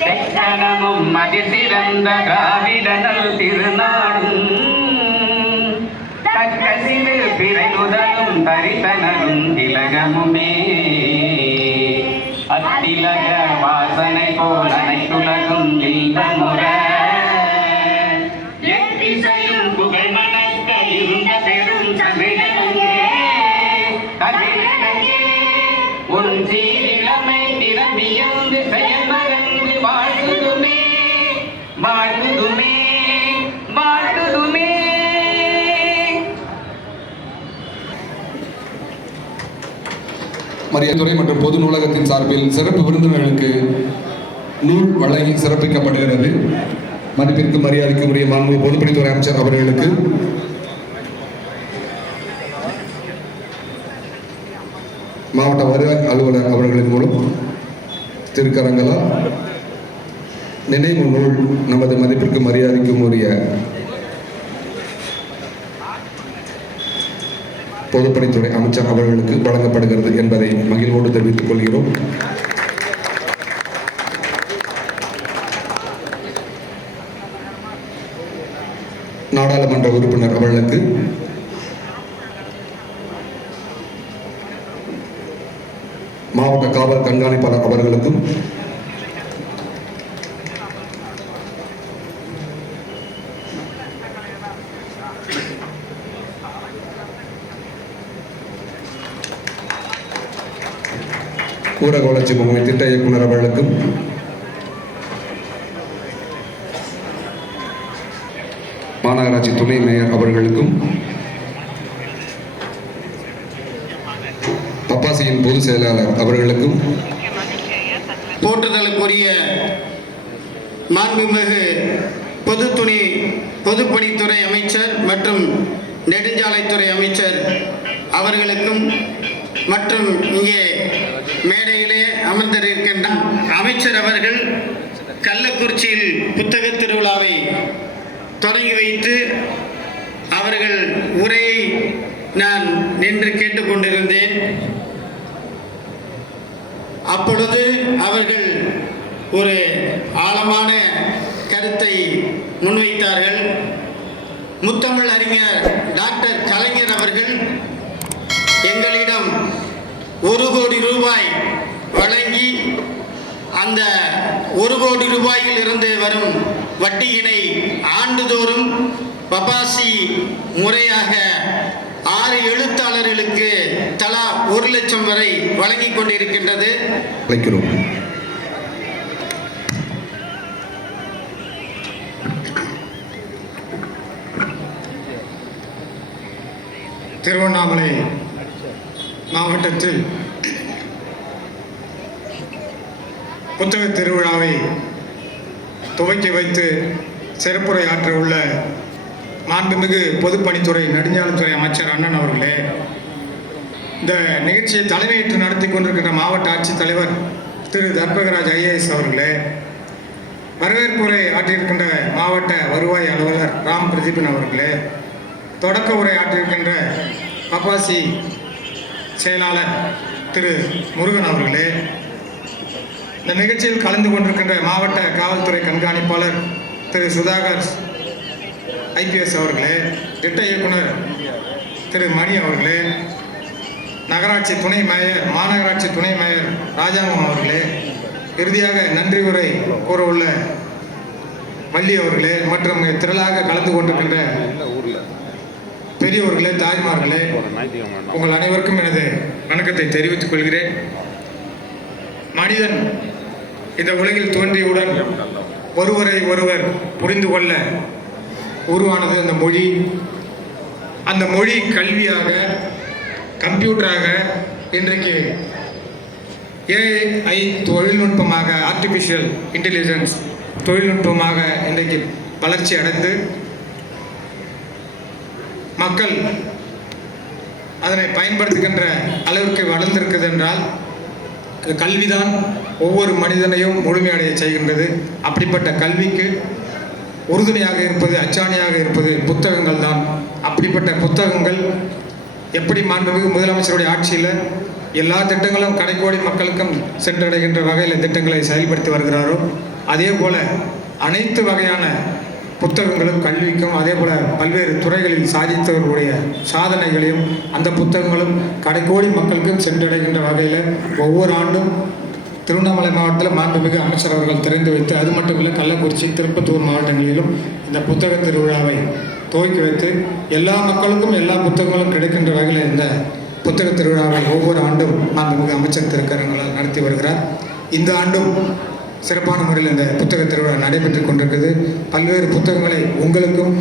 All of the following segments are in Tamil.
தெக்கணமும் அதிசிறந்த திராவிடனல் திருநாடும் தக்க சிறு பிறை முதலும் தரிசனரும் திலகமுமே அத்திலக வாசனை போல் அனைத்துலகும் இன்பமுற எத்திசையும் புகழ் மணக்க இருந்த பெரும் தமிழனங்கே தமிழனங்கே உன் சீரிழமை திறமியந்து செயல் மறந்து வாழ்த்துதுமே வாழ்த்துதுமே வாழ்த்துதுமே. மரியாதைத்துறை மற்றும் பொது நூலகத்தின் சார்பில் சிறப்பு விருந்தினர்களுக்கு நூல் வழங்கி சிறப்பிக்கப்படுகிறது. மதிப்பிற்கு மரியாதைக்கு உரிய மாண்பு பொதுப்பணித்துறை அமைச்சர் அவர்களுக்கு மாவட்ட வருவாய் அலுவலர் அவர்களின் மூலம் திருக்கரங்களா நினைவு நூல் நமது மதிப்பிற்கு மரியாதைக்கும் உரிய பொதுப்பணித்துறை அமைச்சர் அவர்களுக்கு வழங்கப்படுகிறது என்பதை மகிழ்வோடு தெரிவித்துக் கொள்கிறோம். நாடாளுமன்ற உறுப்பினர் அவர்களுக்கு மாவட்ட காவல் கண்காணிப்பாளர் அவர்களுக்கும் ஊரக வளர்ச்சி முகமை திட்ட இயக்குனர் அவர்களுக்கும் மாநகராட்சி துணை மேயர் அவர்களுக்கும் பப்பாசியின் பொதுச் செயலாளர் அவர்களுக்கும் போற்றுதலுக்குரிய மாண்புமிகு பொதுப்பணித்துறை அமைச்சர் மற்றும் நெடுஞ்சாலைத்துறை அமைச்சர் அவர்களுக்கும் மற்றும் இங்கே மேடையிலே அமர்ந்திருக்கின்ற அமைச்சர் அவர்கள் கள்ளக்குறிச்சியில் புத்தக திருவிழாவை தொடங்கி வைத்து அவர்கள் உரையை நான் நின்று கேட்டுக்கொண்டிருந்தேன். அப்பொழுது அவர்கள் ஒரு ஆழமான கருத்தை முன்வைத்தார்கள். முத்தமிழ் அறிஞர் டாக்டர் கலைஞர் அவர்கள் எங்களிடம் 1 கோடி ரூபாய் வழங்கி அந்த 1 கோடி ரூபாயில் இருந்து வரும் வட்டியினை ஆண்டுதோறும் பபாசி முறையாக 6 எழுத்தாளர்களுக்கு தலா 1 லட்சம் வரை வழங்கிக் கொண்டிருக்கின்றது. திருவண்ணாமலை மாவட்டத்தில் புத்தக திருவிழாவை துவக்கி வைத்து சிறப்புரை ஆற்ற உள்ள மாண்புமிகு பொதுப்பணித்துறை நெடுஞ்சாலைத்துறை அமைச்சர் அண்ணன் அவர்களே, இந்த நிகழ்ச்சியை தலைமையேற்று நடத்தி கொண்டிருக்கின்ற மாவட்ட ஆட்சித்தலைவர் திரு தர்பகராஜ் ஐஏஎஸ் அவர்களே, வரவேற்புரை ஆற்றியிருக்கின்ற மாவட்ட வருவாய் அலுவலர் ராம் பிரதீபன் அவர்களே, தொடக்க உரை ஆற்றியிருக்கின்ற பப்பாசி செயலாளர் திரு முருகன் அவர்களே, இந்த நிகழ்ச்சியில் கலந்து கொண்டிருக்கின்ற மாவட்ட காவல்துறை கண்காணிப்பாளர் திரு சுதாகர் ஐபிஎஸ் அவர்களே, திட்ட இயக்குனர் திரு மணி அவர்களே, நகராட்சி துணை மேயர் மாநகராட்சி துணை மேயர் ராஜாங்கம் அவர்களே, இறுதியாக நன்றி உரை கூற உள்ள வள்ளி அவர்களே மற்றும் திரளாக கலந்து கொண்டிருக்கின்ற பெரியவர்களே, தாய்மார்களே, உங்கள் அனைவருக்கும் எனது வணக்கத்தை தெரிவித்துக் கொள்கிறேன். மனிதன் இந்த உலகில் தோன்றியவுடன் ஒருவரை ஒருவர் புரிந்து கொள்ள உருவானது அந்த மொழி. அந்த மொழி கல்வியாக, கம்ப்யூட்டராக, இன்றைக்கு ஏஐ தொழில்நுட்பமாக, ஆர்டிஃபிஷியல் இன்டெலிஜென்ஸ் தொழில்நுட்பமாக இன்றைக்கு வளர்ச்சி அடைந்து மக்கள் அதனை பயன்படுத்துகின்ற அளவிற்கு வளர்ந்திருக்குது என்றால் அது கல்விதான் ஒவ்வொரு மனிதனையும் முழுமையடைய செய்கின்றது. அப்படிப்பட்ட கல்விக்கு உறுதுணையாக இருப்பது, அச்சாணியாக இருப்பது புத்தகங்கள் தான். அப்படிப்பட்ட புத்தகங்கள் எப்படி மாண்புமிகு முதலமைச்சருடைய ஆட்சியில் எல்லா திட்டங்களும் கடைக்கோடி மக்களுக்கும் சென்றடைகின்ற வகையில் திட்டங்களை செயல்படுத்தி வருகிறாரோ, அதே போல் அனைத்து வகையான புத்தகங்களும் கல்விக்கும் அதே போல் பல்வேறு துறைகளில் சாதித்தவர்களுடைய சாதனைகளையும் அந்த புத்தகங்களும் கடைக்கோடி மக்களுக்கும் சென்றடைகின்ற வகையில் ஒவ்வொரு ஆண்டும் திருவண்ணாமலை மாவட்டத்தில் மாண்புமிகு அமைச்சர் அவர்கள் திறந்து வைத்து, அது மட்டும் இல்லை கள்ளக்குறிச்சி, திருப்பத்தூர் மாவட்டங்களிலும் இந்த புத்தக திருவிழாவை துவக்கி வைத்து எல்லா மக்களுக்கும் எல்லா புத்தகங்களும் கிடைக்கின்ற வகையில் இந்த புத்தக திருவிழாவை ஒவ்வொரு ஆண்டும் மாண்புமிகு அமைச்சர் திருக்கரங்களால் நடத்தி வருகிறார். இந்த ஆண்டும் சிறப்பான முறையில் இந்த புத்தக திருவிழா நடைபெற்று கொண்டிருக்கிறது. பல்வேறு புத்தகங்களை உங்களுக்கும்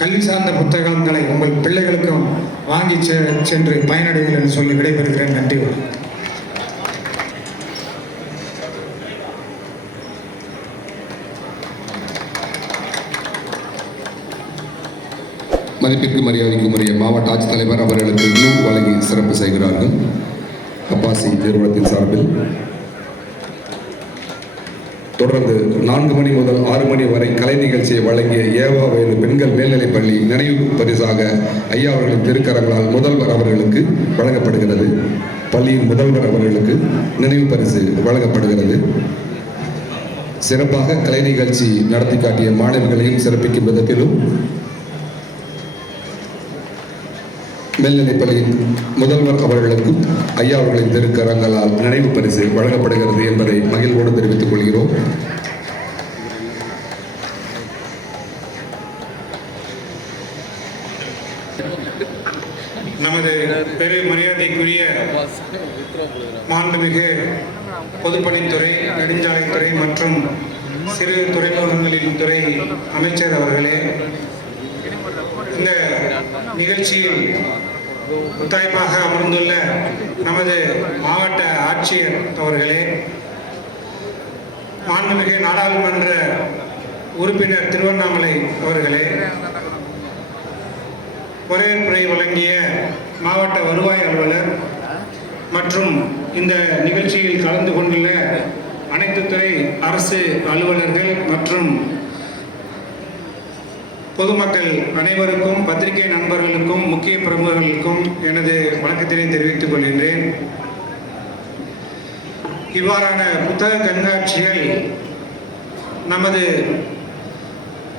கல்வி சார்ந்த புத்தகங்களை உங்கள் பிள்ளைகளுக்கும் வாங்கி சென்று பயனடைங்கள் என்று சொல்லி விடைபெறுகிறேன். நன்றி. மதிப்பிற்கு மரியாதைக்கும் உரிய மாவட்ட ஆட்சித்தலைவர் அவர்களுக்கு நூல் வழங்கி சிறப்பு செய்கிறார்கள். அப்பாசி நிறுவனத்தின் சார்பில் தொடர்ந்து 4 மணி முதல் 6 மணி வரை கலை நிகழ்ச்சியை வழங்கிய ஏவா வயது பெண்கள் மேல்நிலைப் பள்ளி நினைவு பரிசாக ஐயா அவர்களின் திருக்கரங்களால் முதல்வர் அவர்களுக்கு வழங்கப்படுகிறது. பள்ளியின் முதல்வர் அவர்களுக்கு நினைவு பரிசு வழங்கப்படுகிறது. சிறப்பாக கலை நிகழ்ச்சி நடத்தி காட்டிய மாணவர்களையும் சிறப்பிக்கும் விதத்திலும் மேல்நிலைப் பள்ளியின் முதல்வர் அவர்களுக்கும் ஐயா அவர்களின் திருக்கரங்களால் நினைவு பரிசு வழங்கப்படுகிறது என்பதை மகிழ்வோடு தெரிவித்துக் கொள்கிறோம். நமது பெரு மரியாதைக்குரிய மாண்புமிகு பொதுப்பணித்துறை, நெடுஞ்சாலைத்துறை மற்றும் சிறு துறைமுகங்களின் துறை அமைச்சர் அவர்களே, இந்த நிகழ்ச்சியில் முத்தாய்ப்பாக அமர்ந்துள்ள நமது மாவட்ட ஆட்சியர் அவர்களே, மாண்புமிகு நாடாளுமன்ற உறுப்பினர் திருவண்ணாமலை அவர்களே, வரவேற்புரை வழங்கிய மாவட்ட வருவாய் அலுவலர் மற்றும் இந்த நிகழ்ச்சியில் கலந்து கொண்டுள்ள அனைத்து துறை அரசு அலுவலர்கள் மற்றும் பொதுமக்கள் அனைவருக்கும், பத்திரிகை நண்பர்களுக்கும், முக்கிய பிரமுகர்களுக்கும் எனது வணக்கத்தினை தெரிவித்துக் கொள்கின்றேன். இவ்வாறான புத்தக கண்காட்சிகள் நமது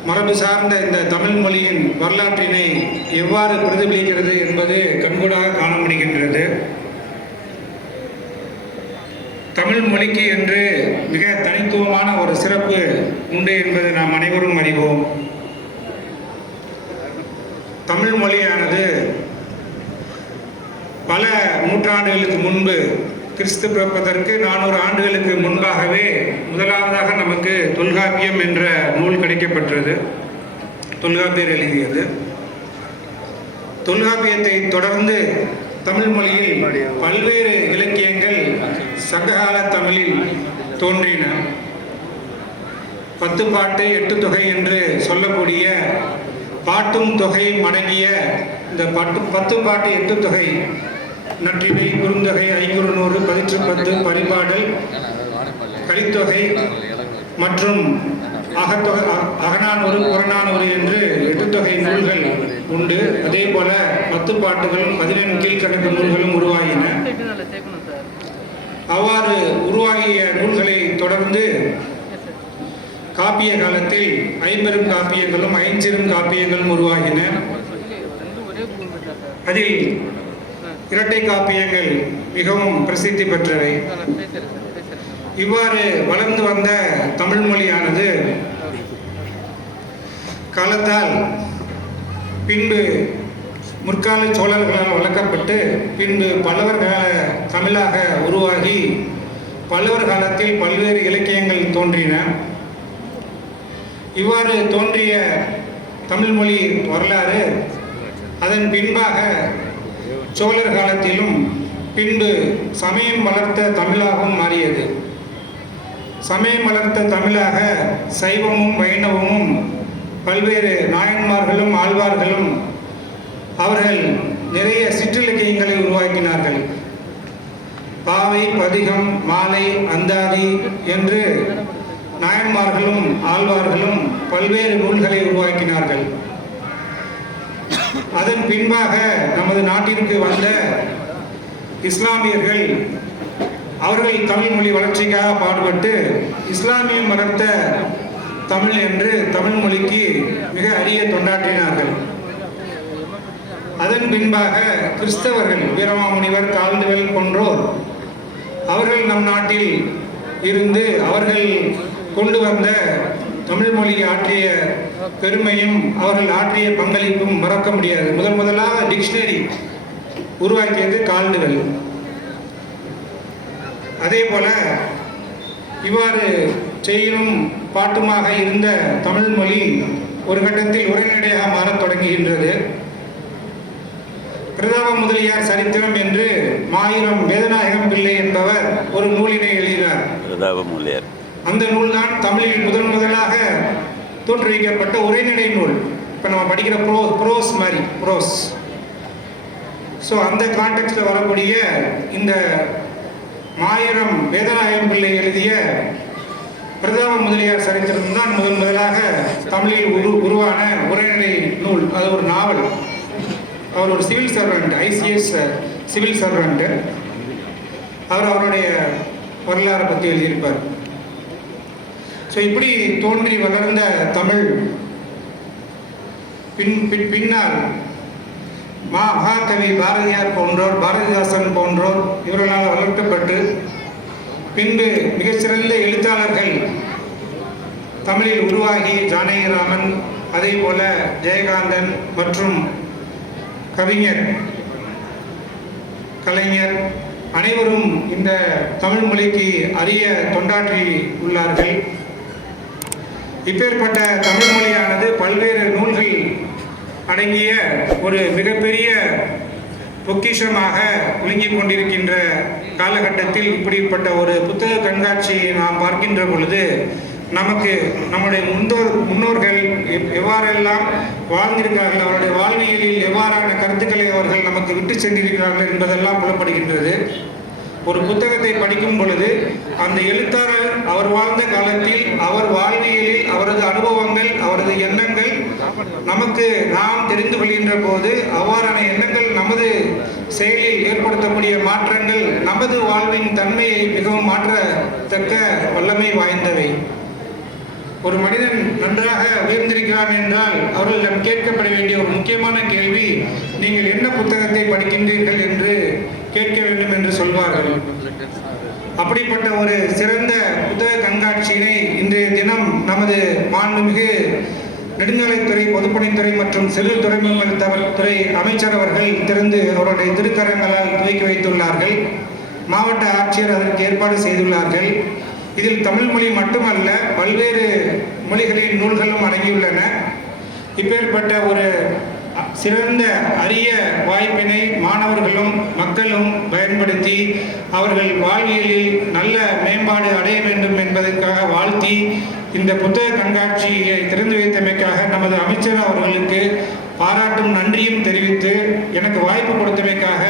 மரபு சார்ந்த இந்த தமிழ் மொழியின் வரலாற்றினை எவ்வாறு பிரதிபலிக்கிறது என்பது கண்கூடாக காண முடிகின்றது. தமிழ் மொழிக்கு என்று மிக தனித்துவமான ஒரு சிறப்பு உண்டு என்பது நாம் அனைவரும் அறிவோம். தமிழ் மொழியானது பல நூற்றாண்டுகளுக்கு முன்பு, கிறிஸ்து பிறப்பதற்கு 400 ஆண்டுகளுக்கு முன்பாகவே முதலாவதாக நமக்கு தொல்காப்பியம் என்ற நூல் கிடைக்கப்பெற்றது. தொல்காப்பியர் எழுதியது. தொல்காப்பியத்தை தொடர்ந்து தமிழ் மொழியில் பல்வேறு இலக்கியங்கள் சங்ககால தமிழில் தோன்றின. 10 பாட்டு 8 தொகை என்று சொல்லக்கூடிய பாட்டும் தொகையும் அடங்கிய இந்த 10 பாட்டு 8 தொகை, நற்றிணை, குறுந்தொகை, ஐங்குறுநூறு, 10 பரிபாடல், கலித்தொகை மற்றும் அகநானூறு, புறநானூறு என்று 8 தொகை நூல்கள் உண்டு. அதே போல 10 பாட்டுகளும் 17 கீழ்கணக்கு நூல்களும் உருவாகின. அவ்வாறு உருவாகிய நூல்களை தொடர்ந்து காப்பிய காலத்தில் 50 காப்பியங்களும் 5 காப்பியங்களும் உருவாகின. அதில் இரட்டை காப்பியங்கள் மிகவும் பிரசித்தி பெற்றவை. இவ்வாறு வளர்ந்து வந்த தமிழ் மொழியானது காலத்தால் பின்பு முற்கால சோழர்களால் வளர்க்கப்பட்டு பின்பு பல்லவர் கால தமிழாக உருவாகி பல்லவர் காலத்தில் பல்வேறு இலக்கியங்கள் தோன்றின. இவ்வாறு தோன்றிய தமிழ் மொழி வரலாறு அதன் பின்பாக சோழர் காலத்திலும் பின்பு சமயம் வளர்த்த தமிழாகவும் மாறியது. சமயம் வளர்த்த தமிழாக சைவமும் வைணவமும் பல்வேறு நாயன்மார்களும் ஆழ்வார்களும் அவர்கள் நிறைய சிற்றிலக்கியங்களை உருவாக்கினார்கள். பாவை, பதிகம், மாலை, அந்தாதி என்று நாயன்மார்களும் ஆழ்வார்களும் பல்வேறு நூல்களை உருவாக்கினார்கள். அதன் பின்பாக நமது நாட்டிற்கு வந்த இஸ்லாமியர்கள் அவர்கள் தமிழ் மொழி வளர்ச்சிக்காக பாடுபட்டு இஸ்லாமியம் மறுத்த தமிழ் என்று தமிழ் மொழிக்கு மிக அரிய தொண்டாற்றினார்கள். அதன் பின்பாக கிறிஸ்தவர்கள் வீரமாமுனிவர், கால்டுவெல் போன்றோர் அவர்கள் நம் நாட்டில் இருந்து அவர்கள் கொண்டு வந்த தமிழ் மொழி ஆற்றிய பெருமையும் அவர்கள் ஆற்றிய பங்களிப்பும் மறக்க முடியாது. முதலாக டிக்ஷனரி உருவாக்கியது கால்டுவெல். அதே போல இவ்வாறு செய்யும் பாட்டுமாக இருந்த தமிழ் மொழி ஒரு கட்டத்தில் உரைநடையாக மாறத் தொடங்குகின்றது. பிரதாப முதலியார் சரித்திரம் என்று மாயிரம் வேதநாயகம் பிள்ளை என்பவர் ஒரு நூலினை எழுதினார். அந்த நூல்தான் தமிழில் முதலாக தோற்றுவிக்கப்பட்ட உரைநடை நூல். இப்போ நம்ம படிக்கிற ப்ரோஸ் மாதிரி ப்ரோஸ். ஸோ அந்த கான்டெக்ட்ல வரக்கூடிய இந்த மாயிரம் வேதநாயகம் பிள்ளை எழுதிய பிரதாப முதலியார் சரித்திரம் தான் முதலாக தமிழில் உருவான உரைநடை நூல். அது ஒரு நாவல். அவர் ஒரு civil servant, ICS civil servant. அவர் அவருடைய வரலாறை பற்றி எழுதியிருப்பார். ஸோ இப்படி தோன்றி வளர்ந்த தமிழ் பின்னால் மகாகவி பாரதியார் போன்றோர், பாரதிதாசன் போன்றோர் இவர்களால் வளர்க்கப்பட்டு பின்பு மிகச்சிறந்த எழுத்தாளர்கள் தமிழில் உருவாகி ஜானகிராமன், அதே போல ஜெயகாந்தன் மற்றும் கவிஞர், கலைஞர் அனைவரும் இந்த தமிழ் மொழிக்கு அரிய தொண்டாற்றி உள்ளார்கள். இப்பேற்பட்ட தமிழ் மொழியானது பல்வேறு நூல்கள் அடங்கிய ஒரு மிகப்பெரிய பொக்கிஷமாக விளங்கிக் கொண்டிருக்கின்ற காலகட்டத்தில் இப்படிப்பட்ட ஒரு புத்தக கண்காட்சியை நாம் பார்க்கின்ற பொழுது நமக்கு நம்முடைய முன்னோர்கள் எவ்வாறெல்லாம் வாழ்ந்திருக்கிறார்கள், அவருடைய வாழ்வியலில் எவ்வாறான கருத்துக்களை அவர்கள் நமக்கு விட்டு சென்றிருக்கிறார்கள் என்பதெல்லாம் புலப்படுகின்றது. ஒரு புத்தகத்தை படிக்கும் பொழுது அந்த எழுத்தாளர் அவர் வாழ்ந்த காலத்தில் அவர் வாழ்வியலில் அவரது அனுபவங்கள், அவரது எண்ணங்கள் நமக்கு நாம் தெரிந்து கொள்கின்ற போது அவ்வாறான எண்ணங்கள் நமது செயலில் ஏற்படுத்தக்கூடிய மாற்றங்கள் நமது வாழ்வின் தன்மையை மிகவும் மாற்றத்தக்க வல்லமை வாய்ந்தவை. ஒரு மனிதன் நன்றாக உயர்ந்திருக்கிறான் என்றால் அவர்களிடம் கேட்கப்பட வேண்டிய ஒரு முக்கியமான கேள்வி, நீங்கள் என்ன புத்தகத்தை படிக்கின்றீர்கள் என்று கேட்க வேண்டும் என்று சொல்வார்கள். அப்படிப்பட்ட ஒரு சிறந்த புத்தக கண்காட்சியினை இன்றைய தினம் நமது மாண்புமிகு நெடுஞ்சாலைத்துறை, பொதுப்பணித்துறை மற்றும் சிறு துறைமுகங்கள் துறை அமைச்சர் அவர்கள் திறந்து அவருடைய திருக்கரங்களால் துவக்கி வைத்துள்ளார்கள். மாவட்ட ஆட்சியர் அதற்கு ஏற்பாடு செய்துள்ளார்கள். இதில் தமிழ் மொழி மட்டுமல்ல, பல்வேறு மொழிகளின் நூல்களும் அடங்கியுள்ளன. இப்பேற்பட்ட ஒரு சிறந்த அரிய வாய்ப்பினை மாணவர்களும் மக்களும் பயன்படுத்தி அவர்கள் வாழ்வியலில் நல்ல மேம்பாடு அடைய வேண்டும் என்பதற்காக வாழ்த்தி இந்த புத்தக கண்காட்சியை திறந்து வைத்தமைக்காக நமது அமைச்சர் அவர்களுக்கு பாராட்டும் நன்றியும் தெரிவித்து எனக்கு வாய்ப்பு கொடுத்தமைக்காக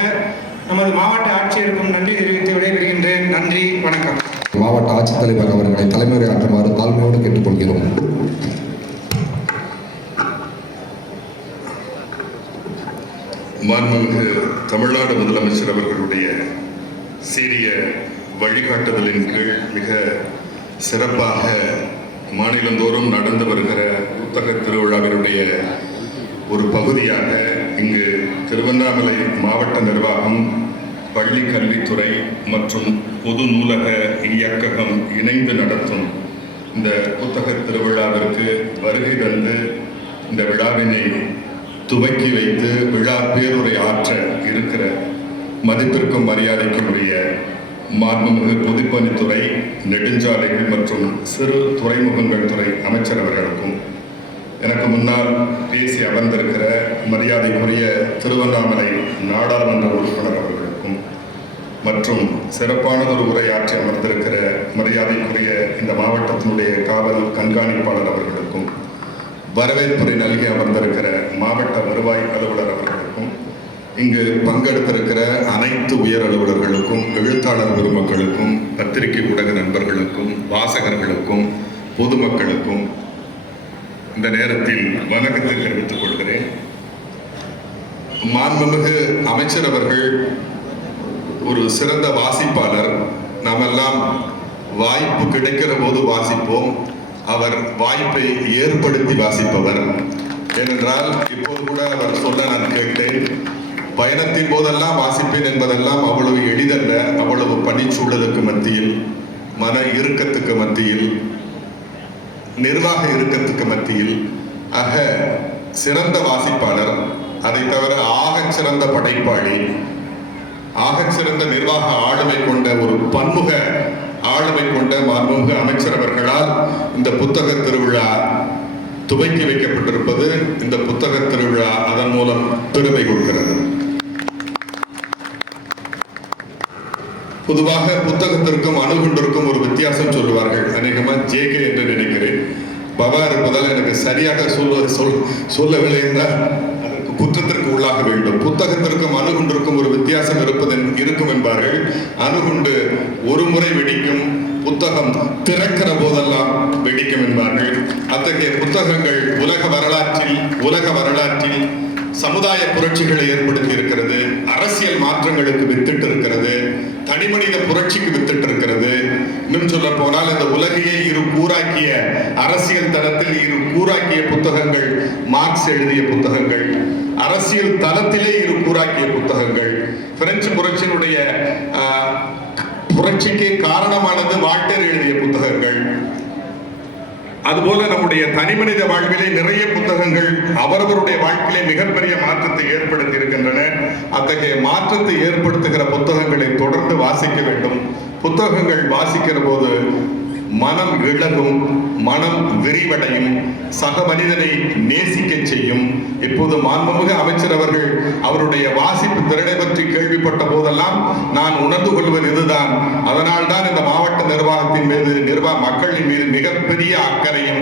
நமது மாவட்ட ஆட்சியருக்கும் நன்றி தெரிவித்து விடைபெறுகின்றேன். நன்றி, வணக்கம். மாவட்ட ஆட்சித்தலைவர் அவர்களை தலைமையுரையாற்றுமாறு தாழ்மையோடு கேட்டுக்கொள்கிறோம். மாண்புமிகு தமிழ்நாடு முதலமைச்சர் அவர்களுடைய சீரிய வழிகாட்டுதலின் கீழ் மிக சிறப்பாக மாநிலந்தோறும் நடந்து வருகிற புத்தக திருவிழாவினுடைய ஒரு பகுதியாக இங்கு திருவண்ணாமலை மாவட்ட நிர்வாகம், பள்ளி கல்வித்துறை மற்றும் பொது நூலக இயக்ககம் இணைந்து நடத்தும் இந்த புத்தக திருவிழாவிற்கு வருகை தந்து இந்த விழாவினை துவக்கி வைத்து விழா பேருரை ஆற்ற இருக்கிற மதிப்பிற்கும் மரியாதைக்கும் உரிய மாண்புமிகு பொதுப்பணித்துறை, நெடுஞ்சாலைகள் மற்றும் சிறு துறைமுகங்கள் துறை அமைச்சர் அவர்களுக்கும், எனக்கு முன்னால் பேசி அமர்ந்திருக்கிற மரியாதைக்குரிய திருவண்ணாமலை நாடாளுமன்ற உறுப்பினர் அவர்களுக்கும் மற்றும் சிறப்பானதொரு உரையாற்றி அமர்ந்திருக்கிற மரியாதைக்குரிய இந்த மாவட்டத்தினுடைய காவல் கண்காணிப்பாளர் அவர்களுக்கும், வரவேற்புரை நல்கி அமர்ந்திருக்கிற மாவட்ட வருவாய் அலுவலர் அவர்களுக்கும், இங்கு பங்கெடுத்திருக்கிற அனைத்து உயர் அலுவலர்களுக்கும், எழுத்தாளர் பெருமக்களுக்கும், பத்திரிகை ஊடக நண்பர்களுக்கும், வாசகர்களுக்கும், பொதுமக்களுக்கும் இந்த நேரத்தில் வணக்கத்தை தெரிவித்துக் கொள்கிறேன். மாண்புமிகு அமைச்சர் அவர்கள் ஒரு சிறந்த வாசிப்பாளர், நாமெல்லாம் வாய்ப்பு கிடைக்கிற போது வாசிப்போம். அவர் வாய்ப்பை ஏற்படுத்தி வாசிப்பவர். ஏனென்றால் இப்போது கூட அவர் சொல்ல நான் கேட்டேன், பயணத்தின் போதெல்லாம் வாசிப்பேன் என்பதெல்லாம் அவ்வளவு எளிதல்ல. அவ்வளவு பணிச்சூழலுக்கு மத்தியில், மன இறுக்கத்துக்கு மத்தியில், நிர்வாக இறுக்கத்துக்கு மத்தியில், ஆக சிறந்த வாசிப்பாளர், அதை தவிர ஆகச் சிறந்த படைப்பாளி, ஆகச் சிறந்த நிர்வாக ஆளுமை கொண்ட ஒரு பன்முக ஆளுமை கொண்ட மாண்புமிகு அமைச்சர் அவர்களால் இந்த புத்தக திருவிழா துவக்கி வைக்கப்பட்டிருப்பது, இந்த புத்தக திருவிழா அதன் மூலம் பெருமை கொள்கிறது. பொதுவாக புத்தகத்திற்கும் அணுகுண்டிற்கும் ஒரு வித்தியாசம் சொல்லுவார்கள். அநேகமா ஜேகே என்று நினைக்கிறேன். பவா இருப்பதால் எனக்கு சரியாக சொல்லவில்லை என்றால் அதற்கு குற்றத்திற்கு உள்ளாக வேண்டும். புத்தகத்திற்கும் அணுகுண்டிற்கும் ஒரு வித்தியாசம் இருக்கும் என்பார்கள். அணுகுண்டு ஒரு முறை வெடிக்கும், புத்தகம் திறக்கிற போதெல்லாம் வெடிக்கும் என்பார்கள். அத்தகைய புத்தகங்கள் உலக வரலாற்றில் சமுதாய புரட்சிகளை ஏற்படுத்தி இருக்கிறது, அரசியல் மாற்றங்களுக்கு வித்திட்டு இருக்கிறது, தனிமனித புரட்சிக்கு வித்திட்டு இருக்கிறது. இன்னும் சொல்ல போனால் இந்த உலகையே இரு கூறாக்கிய, அரசியல் தளத்தில் இரு கூறாக்கிய புத்தகங்கள் மார்க்ஸ் எழுதிய புத்தகங்கள், அரசியல் தளத்திலே இரு கூறாக்கிய புத்தகங்கள். பிரெஞ்சு புரட்சியினுடைய புரட்சிக்கு காரணமானது வால்டேர் எழுதிய புத்தகங்கள். அதுபோல நம்முடைய தனிமனித வாழ்விலே நிறைய புத்தகங்கள் அவரவருடைய வாழ்க்கையிலே மிகப்பெரிய மாற்றத்தை ஏற்படுத்தி இருக்கின்றன. அத்தகைய மாற்றத்தை ஏற்படுத்துகிற புத்தகங்களை தொடர்ந்து வாசிக்க வேண்டும். புத்தகங்கள் வாசிக்கிற போது மனம் இழகும், மனம் விரிவடையும், சக மனிதனை நேசிக்க செய்யும். இப்போது மாண்புமிகு அமைச்சர் அவர்கள் அவருடைய வாசிப்பு திறனை பற்றி கேள்விப்பட்ட போதெல்லாம் நான் உணர்ந்து கொள்வது இதுதான். அதனால் தான் இந்த மாவட்ட நிர்வாகத்தின் மீது, மக்களின் மீது மிகப்பெரிய அக்கறையும்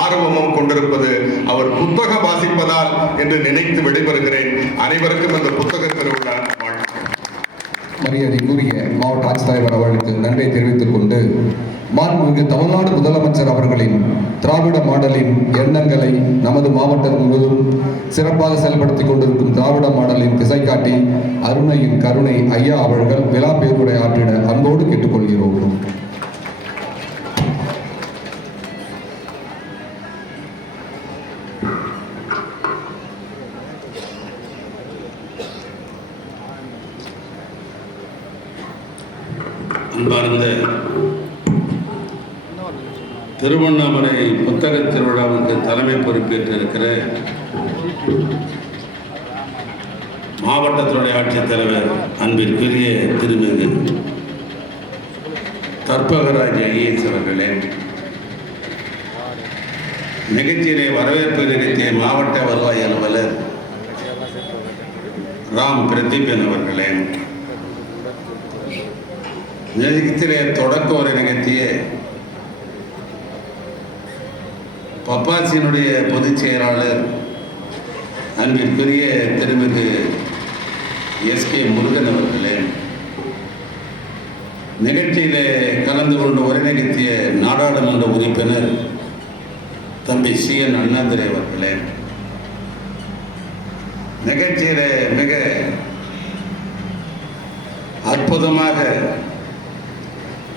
ஆர்வமும் கொண்டிருப்பது அவர் புத்தகம் வாசிப்பதால் என்று நினைத்து விடைபெறுகிறேன். அனைவருக்கும் அந்த புத்தக திருவிழா வாழ்த்துக்கள். மரியாதைக்குரிய மாவட்ட ஆட்சித்தலைவர் அவர்களுக்கு நன்றியை தெரிவித்துக் கொண்டு, மாண்புமிகு தமிழ்நாடு முதலமைச்சர் அவர்களின் திராவிட மாடலின் எண்ணங்களை நமது மாவட்டம் முழுவதும் சிறப்பாக செயல்படுத்திக் கொண்டிருக்கும் திராவிட மாடலின் திசை காட்டி அருணையின் கருணை ஐயா அவர்கள் விழா பேருரை ஆற்றிட அன்போடு கேட்டுக்கொள்கிறோம். அன்பார்ந்த திருவண்ணாமலை புத்தக திருவிழாவுக்கு தலைமை பொறுப்பேற்றிருக்கிற மாவட்டத்தினுடைய ஆட்சித்தலைவர் அன்பிற்குரிய திருமிகு கற்பகராஜ் ஐஏஎஸ் அவர்களே, நிகழ்ச்சியிலே வரவேற்பு நிகழ்த்திய மாவட்ட வருவாய் அலுவலர் ராம் பிரதீபன் அவர்களே, நிகழ்ச்சியிலே தொடக்க உரை நிகழ்த்திய பப்பாசியினுடைய பொதுச் செயலாளர் அன்பிற்குரிய திருமிகு எஸ்கே முருகன் அவர்களே, நிகழ்ச்சியிலே கலந்து கொண்டு உரை நிகழ்த்திய நாடாளுமன்ற உறுப்பினர் தம்பி CN அண்ணாதுரை அவர்களே, நிகழ்ச்சியிலே மிக அற்புதமாக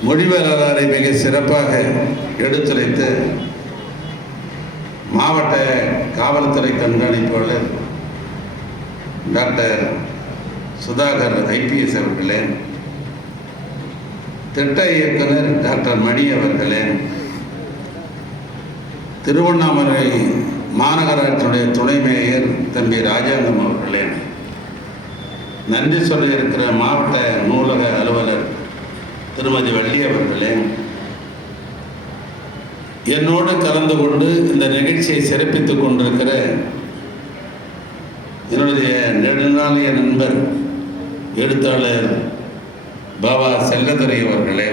மொழி வரலாறை மிக சிறப்பாக எடுத்துரைத்து மாவட்ட காவல்துறை கண்காணிப்பாளர் டாக்டர் சுதாகர் IPS அவர்களே, திட்ட இயக்குனர் டாக்டர் மணி அவர்களே, திருவண்ணாமலை மாநகராட்சியுடைய துணை மேயர் தம்பி ராஜாங்கம் அவர்களே, நன்றி சொல்ல இருக்கிற மாவட்ட நூலக அலுவலர் திருமதி வள்ளி அவர்களே, என்னோடு கலந்து கொண்டு இந்த நிகழ்ச்சியை சிறப்பித்துக் கொண்டிருக்கிற என்னுடைய நெடுநாளைய நண்பர் எழுத்தாளர் பாபா செல்லதுரை அவர்களே,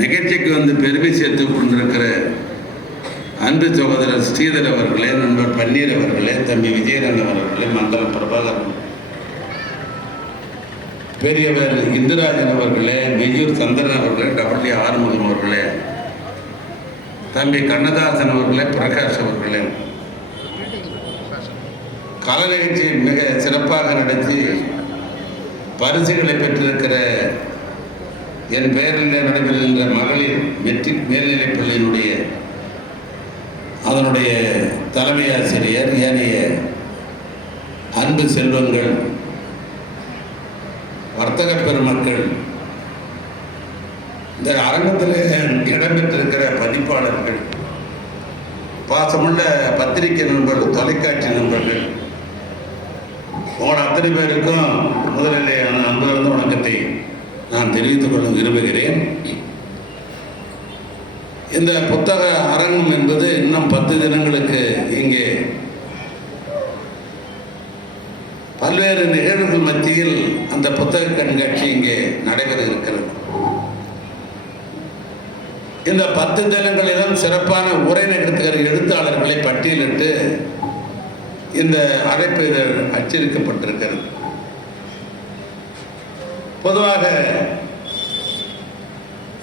நிகழ்ச்சிக்கு வந்து பெருமை சேர்த்துக் கொண்டிருக்கிற அன்பு சகோதரர் ஸ்ரீதர் அவர்களே, நண்பர் பன்னீர் அவர்களே, தம்பி விஜயரங்கன் அவர்களே, மங்களம் பிரபாகரன், பெரியவர் இந்துராஜன் அவர்களே, மெய்யூர் சந்திரன் அவர்களே, டபிள்யூ ஆறுமுகம் அவர்களே, தம்பி கண்ணதாசன் அவர்களே, பிரகாஷ் அவர்களே, கலை நிகழ்ச்சி மிக சிறப்பாக நடத்தி பரிசுகளை பெற்றிருக்கிற என் பெயரில் நடைபெறுகின்ற மகளிர் மெட்ரிக் மேல்நிலைப் பள்ளியினுடைய அதனுடைய தலைமை ஆசிரியர், ஏனைய அன்பு செல்வங்கள், வர்த்தக பெருமக்கள், இந்த அரங்கத்தில் இடம்பெற்றிருக்கிற பதிப்பாளர்கள், பாசமுள்ள பத்திரிகை நண்பர்கள், தொலைக்காட்சி நண்பர்கள், உங்கள் அத்தனை பேருக்கும் முதலிலே அன்பார்ந்த வணக்கத்தை நான் தெரிவித்துக் கொள்ள விரும்புகிறேன். இந்த புத்தக அரங்கம் என்பது இன்னும் 10 தினங்களுக்கு இங்கே பல்வேறு நிகழ்வுகள் மத்தியில் அந்த புத்தக கண்காட்சி இங்கே நடைபெற இருக்கிறது. இந்த 10 தினங்களிலும் சிறப்பான உரை நிகழ்த்துகிற எழுத்தாளர்களை பட்டியலிட்டு இந்த அழைப்பு அச்சடிக்கப்பட்டிருக்கிறது. பொதுவாக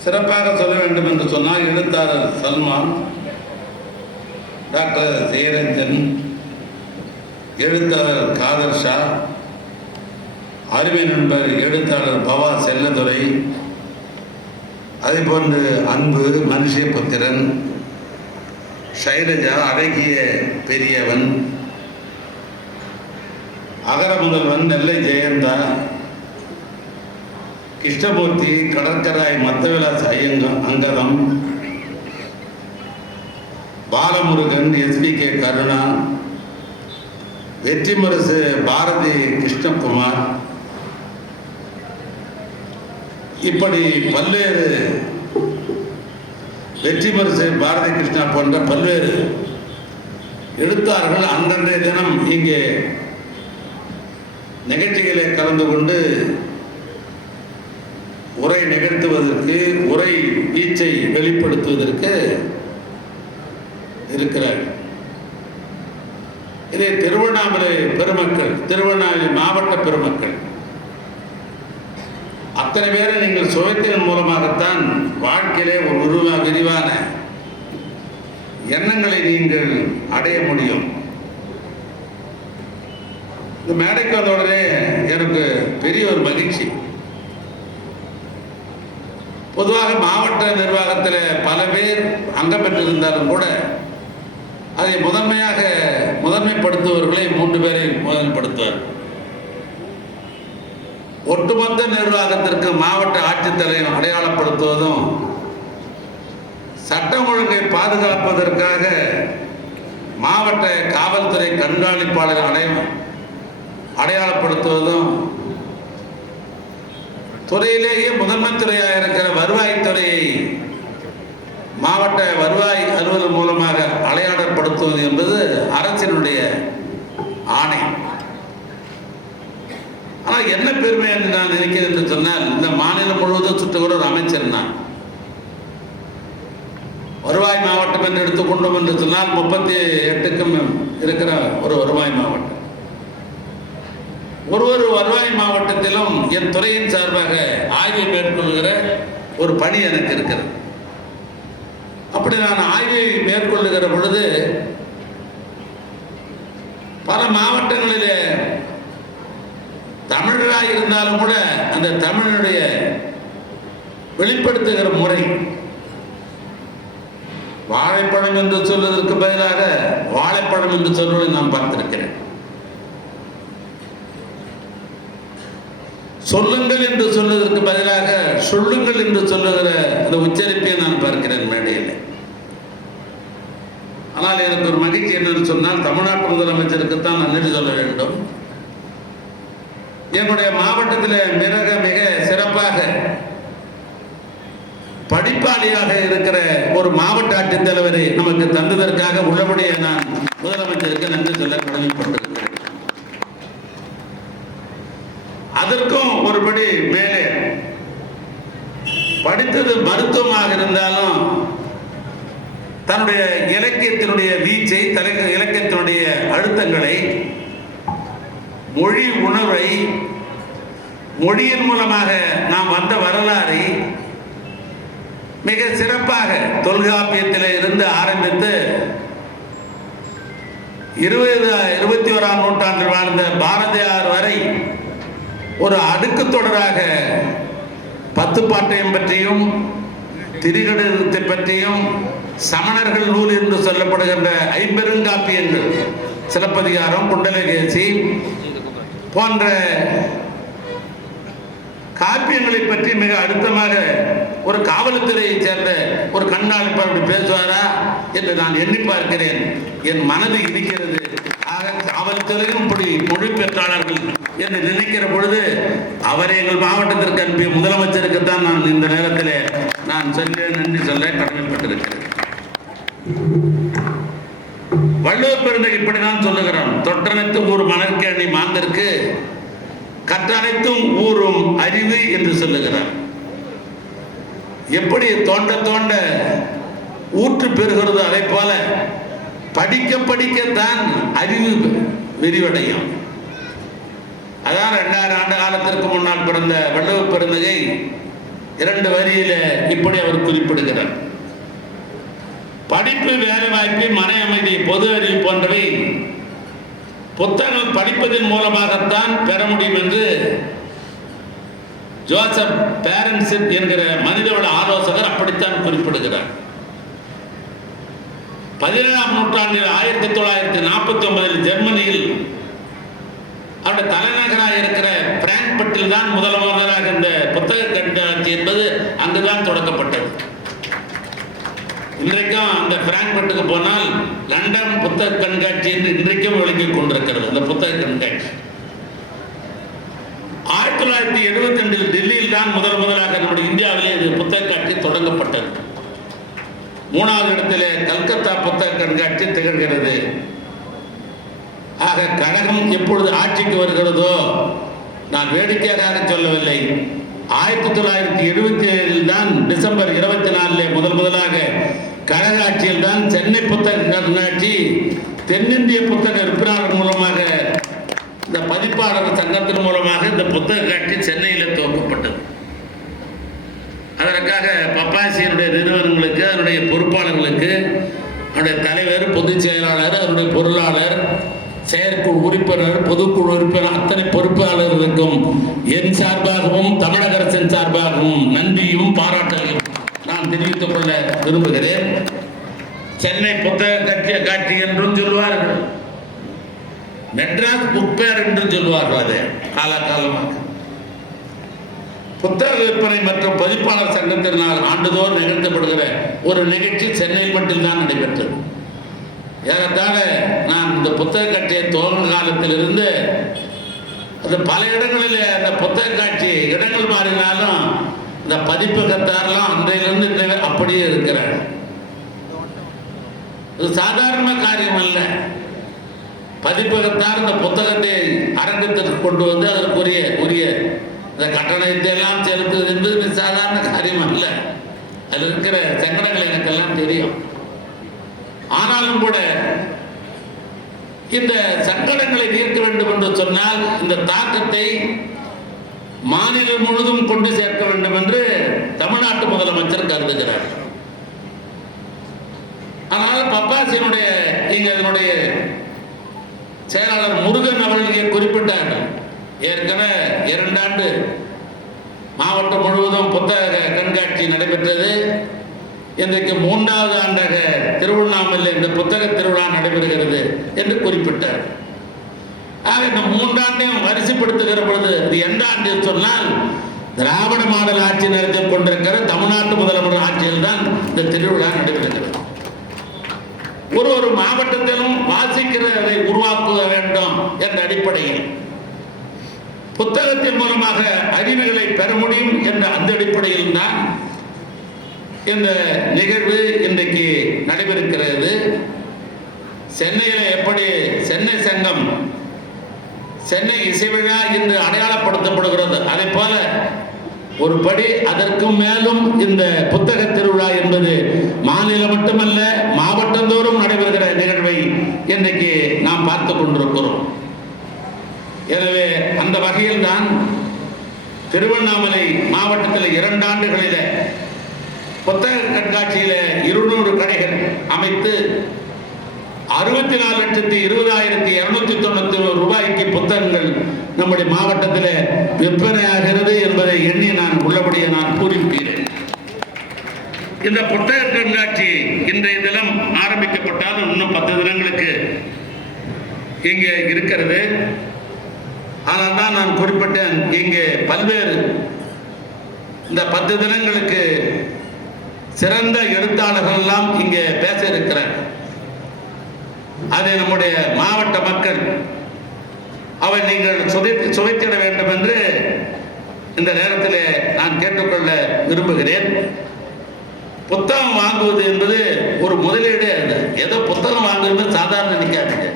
சிறப்பாக சொல்ல வேண்டும் என்று சொன்னால் எழுத்தாளர் சல்மான், டாக்டர் ஜெயரஞ்சன், எழுத்தாளர் காதர் ஷா, அருமை நண்பர் எழுத்தாளர் பவா செல்லதுரை, அதேபோன்று அன்பு, மனுஷபுத்திரன், ஷைலஜா, அழகிய பெரியவன், அகர முதல்வன், நெல்லை ஜெயந்தா, கிருஷ்ணமூர்த்தி, கடற்கராய் மத்தவிலாஸ் அங்கதம், பாலமுருகன், SPK கருணா, வெற்றிமுரசு பாரதி கிருஷ்ணகுமார், இப்படி பல்வேறு வெற்றிமுரசு பாரதி கிருஷ்ணா போன்ற பல்வேறு எழுத்தாளர்கள் அன்றைய தினம் இங்கே நிகழ்ச்சிகளை கலந்து கொண்டு உரை நிகழ்த்துவதற்கு, உரை வீச்சை வெளிப்படுத்துவதற்கு இருக்கிறார். இதே திருவண்ணாமலை பெருமக்கள், திருவண்ணாமலை மாவட்ட பெருமக்கள் அத்தனை பேரை நீங்கள் சுவைத்தின் மூலமாகத்தான் வாழ்க்கையிலே ஒரு விரிவான எண்ணங்களை நீங்கள் அடைய முடியும். இந்த மேடைக்கு வந்தவுடனே எனக்கு பெரிய ஒரு மகிழ்ச்சி. பொதுவாக மாவட்ட நிர்வாகத்தில் பல பேர் அங்கம் பெற்றிருந்தாலும் கூட அதை முதன்மைப்படுத்துபவர்களை 3 பேரை முதன்மைப்படுத்துவார். ஒட்டுமொத்த நிர்வாகத்திற்கு மாவட்ட ஆட்சித்தலைவர் அடையாளப்படுத்துவதும், சட்டம் ஒழுங்கை பாதுகாப்பதற்காக மாவட்ட காவல்துறை கண்காணிப்பாளர் அடையாளப்படுத்துவதும், துறையிலேயே முதன்மை துறையாக இருக்கிற வருவாய்த்துறையை மாவட்ட வருவாய் அலுவலர் மூலமாக அடையாளப்படுத்துவது என்பது அரசினுடைய ஆணை. ஆனால் என்ன பெருமை என்று நான் நினைக்கிறேன் என்று சொன்னால், இந்த மாநிலம் முழுவதும் சுற்றுகிற ஒரு அமைச்சர் நான். வருவாய் மாவட்டம் என்று எடுத்துக்கொண்டோம் என்று சொன்னால் 38க்கும் இருக்கிற ஒரு வருவாய் மாவட்டம். ஒரு வருவாய் மாவட்டத்திலும் என் துறையின் சார்பாக ஆய்வை மேற்கொள்கிற ஒரு பணி எனக்கு இருக்கிறது. அப்படி நான் ஆய்வை மேற்கொள்ளுகிற பொழுது பல மாவட்டங்களிலே தமிழராக இருந்தாலும் கூட அந்த தமிழனுடைய வெளிப்படுத்துகிற முறை, வாழைப்பழம் என்று சொல்வதற்கு பதிலாக வாழைப்பழம் என்று சொல்வதை நான் பார்த்திருக்கிறேன். சொல்லுங்கள் என்று சொல்வதற்கு பதிலாக சொல்லுங்கள் என்று சொல்லுகிற அந்த உச்சரிப்பை நான் பார்க்கிறேன் மேடையில். ஆனால் எனக்கு ஒரு மகிழ்ச்சி என்னன்னு சொன்னால், தமிழ்நாட்டு முதலமைச்சருக்குத்தான் நன்றி சொல்ல வேண்டும். என்னுடைய மாவட்டத்தில் மிக சிறப்பாக படிப்பாளியாக இருக்கிற ஒரு மாவட்ட ஆட்சித்தலைவரை நமக்கு தந்ததற்காக உள்ளபடியே நான் முதலமைச்சருக்கு நன்றி சொல்ல கடமைப்பட்டிருக்கிறேன். அதற்கும் ஒருபடி மேலே படித்தது மருத்துவமாக இருந்தாலும் தன்னுடைய இலக்கியத்தினுடைய வீச்சை, இலக்கியத்தினுடைய அழுத்தங்களை, மொழி உணர்வை, மொழியின் மூலமாக நாம் வந்த வரலாறை மிக சிறப்பாக தொல்காப்பியத்தில் இருந்து ஆரம்பித்து 21ஆம் நூற்றாண்டில் வாழ்ந்த பாரதியார் வரை ஒரு அடுக்கு தொடராக 10 பாட்டையும் பற்றியும் திரிகடத்தை பற்றியும் சமணர்கள் நூல் என்று சொல்லப்படுகின்ற 5 பெருங்காப்பியங்கள் சிலப்பதிகாரம், குண்டலகேசி போன்ற காப்பியங்களை பற்றி மிக அழுத்தமாக ஒரு காவல்துறையைச் சேர்ந்த ஒரு கண்ணாளிப்பார் அப்படி பேசுவாரா என்று நான் எண்ணி பார்க்கிறேன். என் மனது இனிக்கிறது. ஆக காவல்துறையும் இப்படி மொழிபெயர்ப்பாளர்கள் என்று நினைக்கிற பொழுது அவரை எங்கள் மாவட்டத்திற்கு அனுப்பிய முதலமைச்சருக்குத்தான் நான் இந்த நேரத்தில் நான் நன்றி சொல்ல கடமைப்பட்டிருக்கிறேன். வள்ளுவர் பெருந்தகை இப்படிதான் சொல்லுகிறான். தொற்றனைத்தும் ஒரு மணற்கேணி மாந்தருக்கு கற்றனைத்தும் ஊறும் அறிவு என்று சொல்லுகிறார். எப்படி தோண்ட தோண்ட ஊற்று பெறுகிறதோ அதை போல படிக்க படிக்கத்தான் அறிவு விரிவடையும். அதான் 2000 ஆண்டு காலத்திற்கு முன்னால் பிறந்த வள்ளுவர் பெருந்தகை 2 வரியில இப்படி அவர் குறிப்பிடுகிறார். படிப்பு, வேலைவாய்ப்பு, மன அமைதி, பொது அறிவு போன்றவை புத்தகங்கள் படிப்பதன் மூலமாகத்தான் பெற முடியும் என்று ஜோசப் பேரன்சிப் என்கிற மனிதவள ஆலோசகர் அப்படித்தான் குறிப்பிடுகிறார். 17ஆம் நூற்றாண்டில் 1949 ஜெர்மனியில் அவருடைய தலைநகராக இருக்கிற பிராங்க்பர்ட்டில் தான் முதலாக இந்த புத்தக கண்காட்சி என்பது அங்குதான் தொடங்கப்பட்டது. இன்றைக்கும் அந்த பிராங்க்பர்ட்டுக்கு போனால் லண்டன் புத்தக கண்காட்சி என்று இன்றைக்கும் விளங்கிக் கொண்டிருக்கிறது. அந்த புத்தக கண்காட்சி 1972 டெல்லியில் தான் முதலாக நம்முடைய இந்தியாவிலே இது புத்தக காட்சி தொடங்கப்பட்டது. 3வது இடத்திலே கல்கத்தா புத்தக கண்காட்சி திகழ்கிறது. ஆக கழகம் எப்பொழுது ஆட்சிக்கு வருகிறதோ, நான் வேடிக்கையாக சொல்லவில்லை, 1977 தான் டிசம்பர் 24 முதலாக கழக ஆட்சியில் தான் சென்னை புத்தக கண்காட்சி தென்னிந்திய புத்தக விற்பனாளர் மூலமாக, இந்த பதிப்பாளர் சங்கத்தின் மூலமாக இந்த புத்தக காட்சி சென்னையில் துவக்கப்பட்டது. அதற்காக பப்பாசியினுடைய நிறுவனங்களுக்கு, அதனுடைய பொறுப்பாளர்களுக்கு, அவருடைய தலைவர், பொதுச் செயலாளர், அதனுடைய பொருளாளர், செயற்குழு உறுப்பினர், பொதுக்குழு உறுப்பினர், அத்தனை பொறுப்பாளர்களுக்கும் என் சார்பாகவும் தமிழக அரசின் சார்பாகவும் நன்றியும் பாராட்டலையும் நான் தெரிவித்துக் கொள்ள விரும்புகிறேன். சென்னை புத்தக காட்சி என்றும் சொல்வார்கள், மெட்ராஸ் புக் ஃபேர் என்று சொல்வார்கள். அது காலகாலமாக புத்தக விற்பனை மற்றும் பதிப்பாளர் சங்கத்தினால் ஆண்டுதோறும் நிகழ்த்தப்படுகிற ஒரு நிகழ்ச்சி சென்னையில் மட்டும்தான் நடைபெற்றது. ஏறத்தாழ நான் இந்த புத்தக காட்சியை துவங்க காலத்திலிருந்து அது பல இடங்களில் அந்த புத்தக காட்சி இடங்கள் மாறினாலும் இந்த பதிப்பகத்தாரெல்லாம் அன்றையிலிருந்து இன்றைய அப்படியே இருக்கிறார். இது சாதாரண காரியம் அல்ல. பதிப்பகத்தார் இந்த புத்தகத்தை அரங்கத்திற்கு கொண்டு வந்து அதற்குரிய இந்த கட்டணத்தை எல்லாம் செலுத்துவது என்பது சாதாரண காரியம் அல்ல. அதில் இருக்கிற சங்கடங்கள் எனக்கெல்லாம் தெரியும். ஆனாலும் கூட இந்த சங்கடங்களை தீர்க்க வேண்டும் என்று சொன்னால் இந்த தாக்கத்தை மாநிலம் முழுதும் கொண்டு சேர்க்க வேண்டும் என்று தமிழ்நாட்டு முதலமைச்சர் கருதுகிறார். ஆனால் பப்பாசியினுடைய இதனுடைய செயலாளர் முருகன் அவர்கள் குறிப்பிட்டார்கள், ஏற்கனவே 2 ஆண்டு மாவட்டம் முழுவதும் புத்தக கண்காட்சி நடைபெற்றது. இன்றைக்கு 3வது ஆண்டாக திருவண்ணாமலை இந்த புத்தக திருவிழா நடைபெறுகிறது என்று குறிப்பிட்டார். ஆக இந்த 3 ஆண்டையும் வரிசைப்படுத்துகிற பொழுது இது எந்த ஆண்டு சொன்னால் திராவிட மாடல் ஆட்சி நடத்தி கொண்டிருக்கிற தமிழ்நாட்டு முதலமைச்சர் ஆட்சியில் தான் இந்த திருவிழா நடைபெறுகிறது. ஒரு மாவட்டத்திலும் வாசிக்கிறதை உருவாக்க வேண்டும் என்ற அடிப்படையில் புத்தகத்தின் மூலமாக அறிவுகளை பெற முடியும் என்ற அந்த அடிப்படையில் தான் இந்த நிகழ்வு இன்றைக்கு நடைபெறுகிறது. சென்னையில் எப்படி சென்னை சங்கம் சென்னை இசை விழா என்று அடையாளப்படுத்தப்படுகிறது, அதை போல ஒரு படி அதற்கும் மேலும் இந்த புத்தக திருவிழா என்பது மாநிலம் மட்டுமல்ல மாவட்டந்தோறும் நடைபெறுகிற நிகழ்வை இன்றைக்கு நாம் பார்த்து கொண்டிருக்கிறோம். எனவே அந்த வகையில் தான் திருவண்ணாமலை மாவட்டத்தில் 2 ஆண்டுகளில் புத்தக கண்காட்சியில 200 கடைகள் அமைத்து 64,20,291 ரூபாய்க்கு புத்தகங்கள் நம்முடைய மாவட்டத்தில் விற்பனையாகிறது என்பதை எண்ணி நான் உள்ளபடியே நான் கூறியிருக்கிறேன். இந்த புத்தக கண்காட்சி இன்றைய தினம் ஆரம்பிக்கப்பட்டாலும் இன்னும் 10 தினங்களுக்கு இங்கே இருக்கிறது. ஆனால் தான் நான் குறிப்பிட்டேன், இங்கே பல்வேறு இந்த 10 தினங்களுக்கு சிறந்த எழுத்தாளர்கள் எல்லாம் இங்கே பேச இருக்கிறார். அதை நம்முடைய மாவட்ட மக்கள் அவை நீங்கள் சுவைத்திட வேண்டும் என்று இந்த நேரத்தில் நான் கேட்டுக்கொள்ள விரும்புகிறேன். புத்தகம் வாங்குவது என்பது ஒரு முதலீடே. ஏதோ புத்தகம் வாங்குறது சாதாரண நினைக்காதீங்க.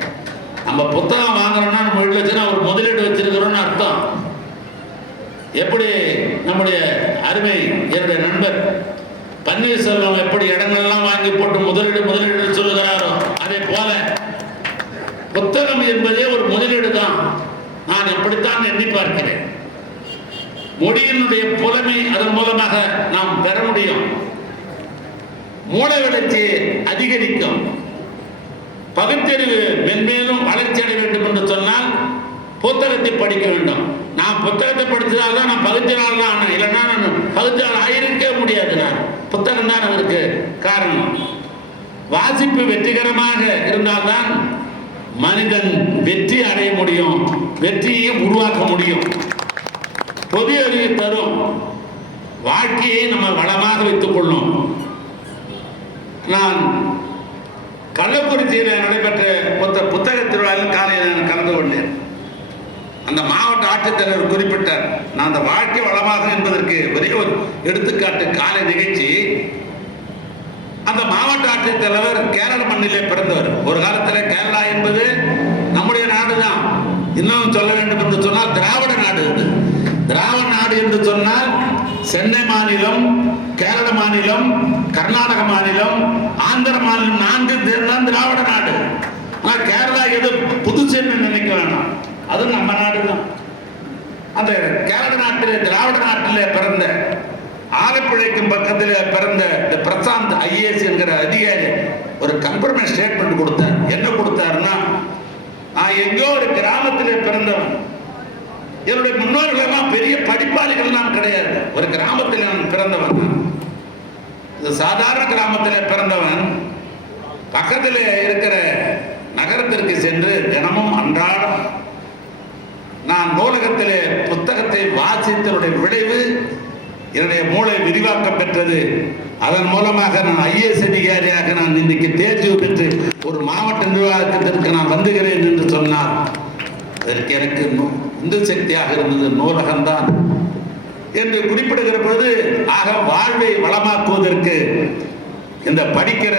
நம்ம புத்தகம் வாங்குறோம்னா நம்ம வீட்டில் வச்சுன்னா ஒரு முதலீடு வச்சிருக்கிறோம்னு அர்த்தம். எப்படி நம்முடைய அருமை என்னுடைய நண்பர் பன்னீர்செல்வம் எப்படி இடங்கள்லாம் வாங்கி போட்டு முதலீடு சொல்லுகிறாரோ, அதே போல புத்தகம் என்பதே ஒரு முதலீடு தான். நான் இப்படித்தான் எண்ணி பார்க்கிறேன். மொழியினுடைய புலமை அதன் மூலமாக நாம் பெற முடியும். மூளை வளர்ச்சி அதிகரிக்கும். பகுத்தறிவு மென்மேலும் வளர்ச்சி அடைய வேண்டும் என்று சொன்னால் புத்தகத்தை படிக்க வேண்டும். நான் புத்தகத்தை படித்ததால் தான் நான் பகுத்தறிவாளர் ஆனேன். இல்லைன்னா நான் பகுத்தறிவாளர் ஆயிருக்க முடியாது. நான் புத்தகம் தான் அதற்கு காரணம். வாசிப்பு வெற்றிகரமாக இருந்தால்தான் மனிதன் வெற்றி அடைய முடியும், வெற்றியை உருவாக்க முடியும். பொது அறிவை தரும். வாழ்க்கையை நம்ம வளமாக வைத்துக் கொள்ளும். நான் கள்ளக்குறிச்சியில் நடைபெற்ற புத்தக திருவிழாவில் காலையில் நான் கலந்து கொண்டேன். அந்த மாவட்ட ஆட்சித்தலைவர் குறிப்பிட்டார், நான் அந்த வாழ்க்கை வளமாக என்பதற்கு ஒரே ஒரு எடுத்துக்காட்டு காலை நிகழ்ச்சி. அந்த மாவட்ட ஆட்சித்தலைவர் கேரள மண்ணிலே பிறந்தவர். ஒரு காலத்தில் கேரளா என்பது நம்முடைய நாடு தான். இன்னும் சொல்ல வேண்டும் என்று சொன்னால் திராவிட நாடு. திராவிட நாடு என்று சொன்னால் சென்னை மாநிலம், கேரள மாநிலம், கர்நாடக மாநிலம், ஆந்திர மாநிலம் 4 தான் திராவிட நாடு. ஆனால் கேரளா எது புதுச்சேரி நினைக்க வேணாம், அது நம்ம நாடு தான். அந்த கேரள நாட்டிலே திராவிட நாட்டிலே பிறந்த ஆலப்புழைக்கும் பக்கத்தில் பிறந்த பிரசாந்த் ஐஏஎஸ் என்கிற அதிகாரி ஒரு கன்ஃபர்மேஷன் ஸ்டேட்மெண்ட் கொடுத்தார். என்ன கொடுத்தாருன்னா, நான் எங்கோ ஒரு கிராமத்திலே பிறந்தவன். என்னுடைய முன்னோர்கள் எல்லாம் பெரிய படிப்பாளிகள் எல்லாம் கிடையாது. ஒரு கிராமத்தில் நான் பிறந்தவன். சாதாரண கிராமத்தில் பிறந்தவன். பக்கத்தில் இருக்கிற நகரத்திற்கு சென்று தினமும் அன்றாடம் நான் நூலகத்திலே புத்தகத்தை வாசித்தனுடைய விளைவு என்னுடைய மூளை விரிவாக்கம் பெற்றது. அதன் மூலமாக நான் ஐஏஎஸ் அதிகாரியாக நான் இன்னைக்கு தேர்ச்சி பெற்று ஒரு மாவட்ட நிர்வாகத்திற்கு நான் வந்துகிறேன் என்று சொன்னார். அதற்கு எனக்கு உந்து சக்தியாக இருந்தது நூலகம்தான் என்று குறிப்பிடுகிற பொழுது, ஆக வாழ்வை வளமாக்குவதற்கு இந்த படிக்கிற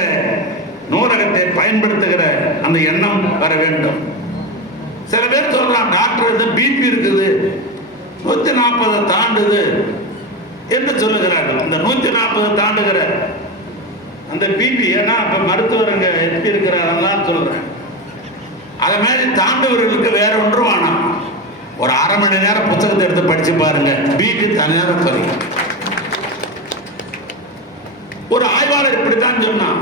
நூலகத்தை பயன்படுத்துகிற அந்த எண்ணம் வர வேண்டும். சில பேர் சொல்றான், டாக்டர் பிபி இருக்குது 140 தாண்டுது என்று சொல்லுகிறார்கள். இந்த 140 தாண்டுகிற அந்த பிபி, ஏன்னா இப்ப மருத்துவருங்க எப்படி இருக்கிறார்கள் சொல்றேன். அது மாதிரி தாண்டவர்களுக்கு வேற ஒன்றும் வேணாம். ஒரு 1/2 மணி நேரம் புத்தகத்தை எடுத்து படிச்சு பாருங்க, பிபி தனியாக குறையும். ஒரு ஆய்வாளர் இப்படித்தான் சொன்னான்,